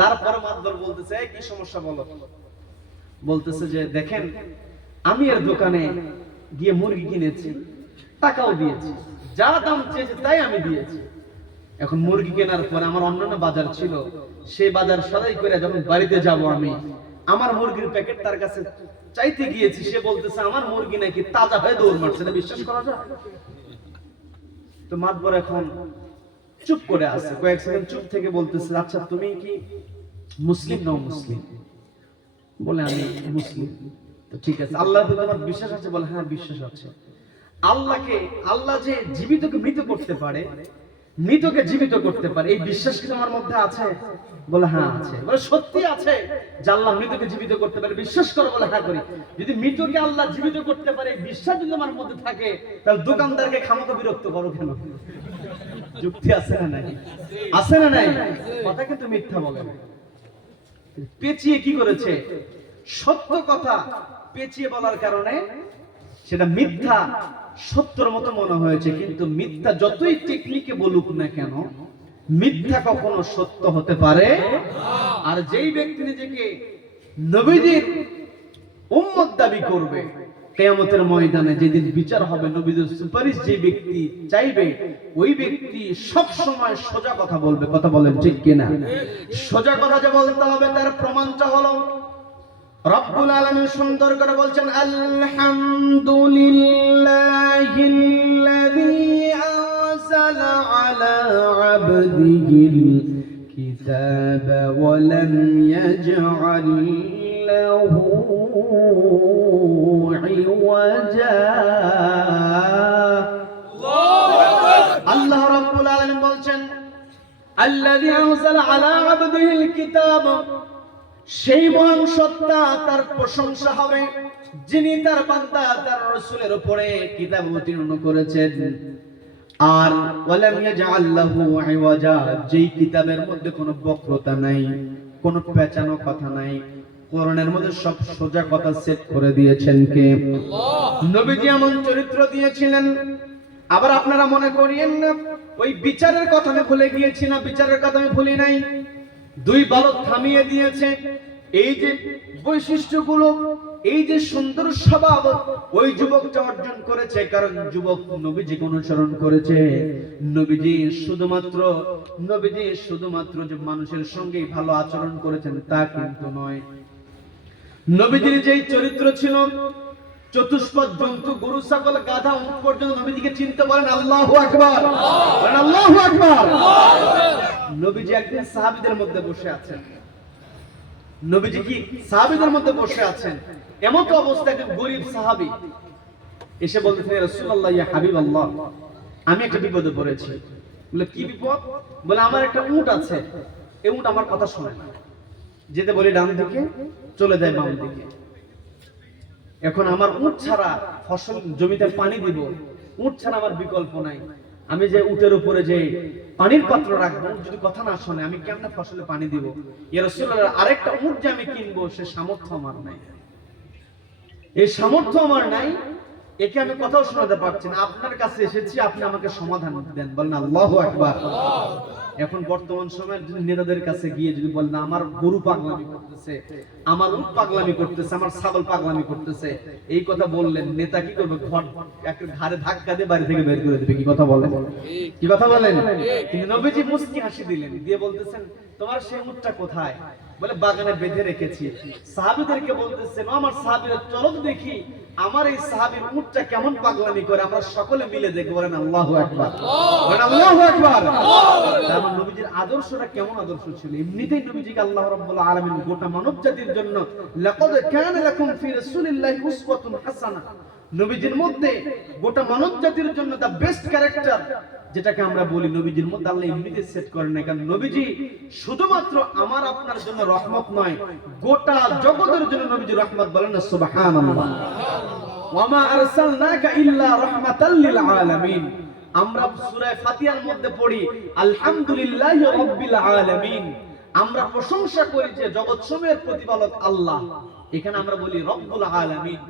তারপরে মাতবর বলতেছে, কি সমস্যা বলো? বলতেছে যে দেখেন, আমি এর দোকানে গিয়ে মুরগি কিনেছি, টাকাও দিয়েছি, যা দাম চেয়েছে তাই আমি দিয়েছি। এখন মুরগি কেনার পর আমার অন্যান্য বাজার ছিল, সেই বাজার সদাই করে যখন বাড়িতে যাব, আমি আমার মুরগির প্যাকেট তার কাছে চাইতে গিয়েছি, সে বলতেছে আমার মুরগি নাকি তাজা হয়ে দৌড় মারছে, না বিশ্বাস করা যায়? তো মাতবর এখন চুপ করে আছে, কয়েক সেকেন্ড চুপ থেকে বলতেছে, আচ্ছা তুমি কি মুসলিম না মুসলিম? বলে আমি মুসলিম। তো ঠিক আছে, আল্লাহর প্রতি তোমার বিশ্বাস আছে? বলে হ্যাঁ বিশ্বাস আছে। আল্লাহ যে জীবিতকে মৃত করতে পারে, মৃতকে জীবিত করতে পারে, এই বিশ্বাস কি তোমার মধ্যে আছে? বলে হ্যাঁ আছে। বলে সত্যি আছে যে আল্লাহ মৃতকে জীবিত করতে পারে? বিশ্বাস করো? বলে হ্যাঁ করি। যদি মৃতকে আল্লাহ জীবিত করতে পারে এই বিশ্বাস যদি তোমার মধ্যে থাকে, তাহলে দোকানদারকে খামোকা বিরক্ত করো কেন? যুক্তি আছে না নাই? আছে না নাই? কথা কিন্তু মিথ্যা বলে না, পেঁচিয়ে কি করেছে, সত্য কথা পেঁচিয়ে বলার কারণে সেটা মিথ্যা সত্যর মতো মনে হয়েছে, কিন্তু মিথ্যা যতই টেকনিকে বলুক না কেন, মিথ্যা কখনো সত্য হতে পারে। আর যেই ব্যক্তি নিজেকে নবীজির উম্মত দাবি করবে, কিয়ামতের ময়দানে যেদিন বিচার হবে, নবীদের সুপারিশ যে ব্যক্তি চাইবে, ওই ব্যক্তি সব সময় সোজা কথা বলবে। কথা বলেন ঠিক কিনা? সোজা কথা যে বলতে হবে, তার প্রমাণটা হলো রব্বুল আলামিন সুন্দর করে বলছেন, আলহামদুলিল্লাহিল্লাযী আনজালা আলা আবদিহিল কিতাবা ওয়া লাম ইয়াজআল লাহু ইওয়াজা। আল্লাহ রাব্বুল আলামিন বলছেন, আল্লাযী আনজালা আলা আবদিহিল কিতাব, সেই মহান সত্তা, তার প্রশংসা হবে যিনি তার বান্দা তার রাসূলের উপরে কিতাব অবতীর্ণ করেছেন। আর ওয়ালাম ইয়াজআল লাহু ইওয়াজা, যেই কিতাবের মধ্যে কোনো বক্রতা নাই, কোনো পেঁচানো কথা নাই, কোরআনের মধ্যে সব সোজা কথা সেট করে দিয়েছেন কে? আল্লাহ। নবীজি এমন চরিত্র দিয়েছিলেন। আবার আপনারা মনে করিয়েন না ওই বিচারের কথা আমি ভুলে গিয়েছি, না বিচারের কথা আমি ভুলি নাই। দুই বালক থামিয়ে দিয়েছে। এই যে বৈশিষ্ট্যগুলো, এই যে সুন্দর স্বভাব ওই যুবকটা অর্জন করেছে, কারণ যুবক নবীজিকে অনুসরণ করেছে। নবীজি শুধুমাত্র যে মানুষের সঙ্গেই ভালো আচরণ করেছেন তা কিন্তু নয়। নবীজির যেই চরিত্র ছিল, চতুষ্পদ জন্তু, গরু, ছাগল, গাধা, উট পর্যন্ত নবীজিকে চিনতে পারেন। আল্লাহু আকবার, আল্লাহু আকবার। নবীজি একদিন সাহাবীদের মধ্যে বসে আছেন। নবীজি কি সাহাবীদের মধ্যে বসে আছেন, এমন তো অবস্থা একজন গরীব সাহাবী এসে বলতেছেন, ইয়া রাসূলুল্লাহ, ইয়া হাবিবাল্লাহ, আমি একটা বিপদে পড়েছি। বলে কি বিপদ? বলে আমার একটা উট আছে, এই উট আমার কথা শোনে না, যেতে বলি ডান দিকে চলে যায় বাম দিকে। এখন আমার উট ছাড়া ফসল জমিতে পানি দিব, উট ছাড়া আমার বিকল্প নাই। আমি যে উটের উপরে যে পানির পাত্র রাখবো, যদি কথা না শোনে আমি কেমনে ফসলে পানি দিব? ইয়া রাসূলুল্লাহ, আরেকটা উট যে আমি কিনবো সে সামর্থ্য আমার নাই, এই সামর্থ্য আমার নাই, একে আমি কথাও শোনাতে পারছি না। আপনার কাছে এসেছি, আপনি আমাকে সমাধান দেন। বলেন আল্লাহু আকবার। এখন বর্তমান সময়ের নেতাদের কাছে গিয়ে যদি বলেন আমার গরু পাগলামি করতেছে, আমার উট পাগলামি করতেছে, আমার ছাগল পাগলামি করতেছে, এই কথা বললেন, নেতা কি করবে? একটা ঘাড়ে ধাক্কা দিয়ে বাড়ি থেকে বের করে দেবে। কি কথা বলেন? কি কথা বলেন? কিন্তু নবীজি মুস্কি হাসি দিলেন, দিয়ে বলতেছেন, তোমার সেই উটটা কোথায়? বলে বাগানে বেঁধে রেখেছি। সাহাবীদেরকে বলতেছেন, আমার সাহাবীরা চলো তো দেখি আমার এই সাহাবীর উটটা কেমন পাগলামি করে, আমরা সকলে মিলে দেখব। বলেন আল্লাহু আকবার, বলেন আল্লাহু আকবার। তারপর নবীজির আদর্শটা কেমন আদর্শ ছিল? এমনিতেই নবীজিকে আল্লাহ রাব্বুল আলামিন গোটা মানব জাতির জন্য লাকাদ কানা লাকুম ফি রাসূলিল্লাহি উসওয়াতুন হাসানাহ, নবীজির মধ্যে গোটা মানব জাতির জন্য দা বেস্ট ক্যারেক্টার যেটাকে আমরা বলি, নবীজির মধ্যে আল্লাহ এমনিতে সেট করেন না। কারণ নবীজি শুধুমাত্র আমার আপনার জন্য রহমত নয়, গোটা জগতের জন্য নবীজি রহমত। বলেন না সুবহানাল্লাহ। ওয়া মা আরসালনাকা ইল্লা রাহমাতাল লিল আলামিন। আমরা সূরা ফাতিহার মধ্যে পড়ি আলহামদুলিল্লাহি রাব্বিল আলামিন, আমরা প্রশংসা করি যে জগৎসমূহের প্রতিপালক আল্লাহ। এখানে আমরা বলি রব্বুল আলামিন,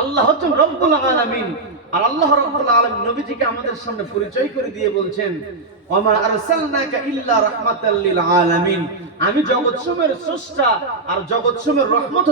আল্লাহ হচ্ছেন রব্বুল আলামিন। আর আল্লাহ রাব্বুল আলামিন নবীজিকে আমাদের সামনে পরিচয় করে দিয়ে বলছেন, ওয়া মা আরসালনাকা ইল্লা রাহমাতাল লিল আলামিন, আমি জগৎসমূহের স্রষ্টা আর জগৎসমূহের রহমত।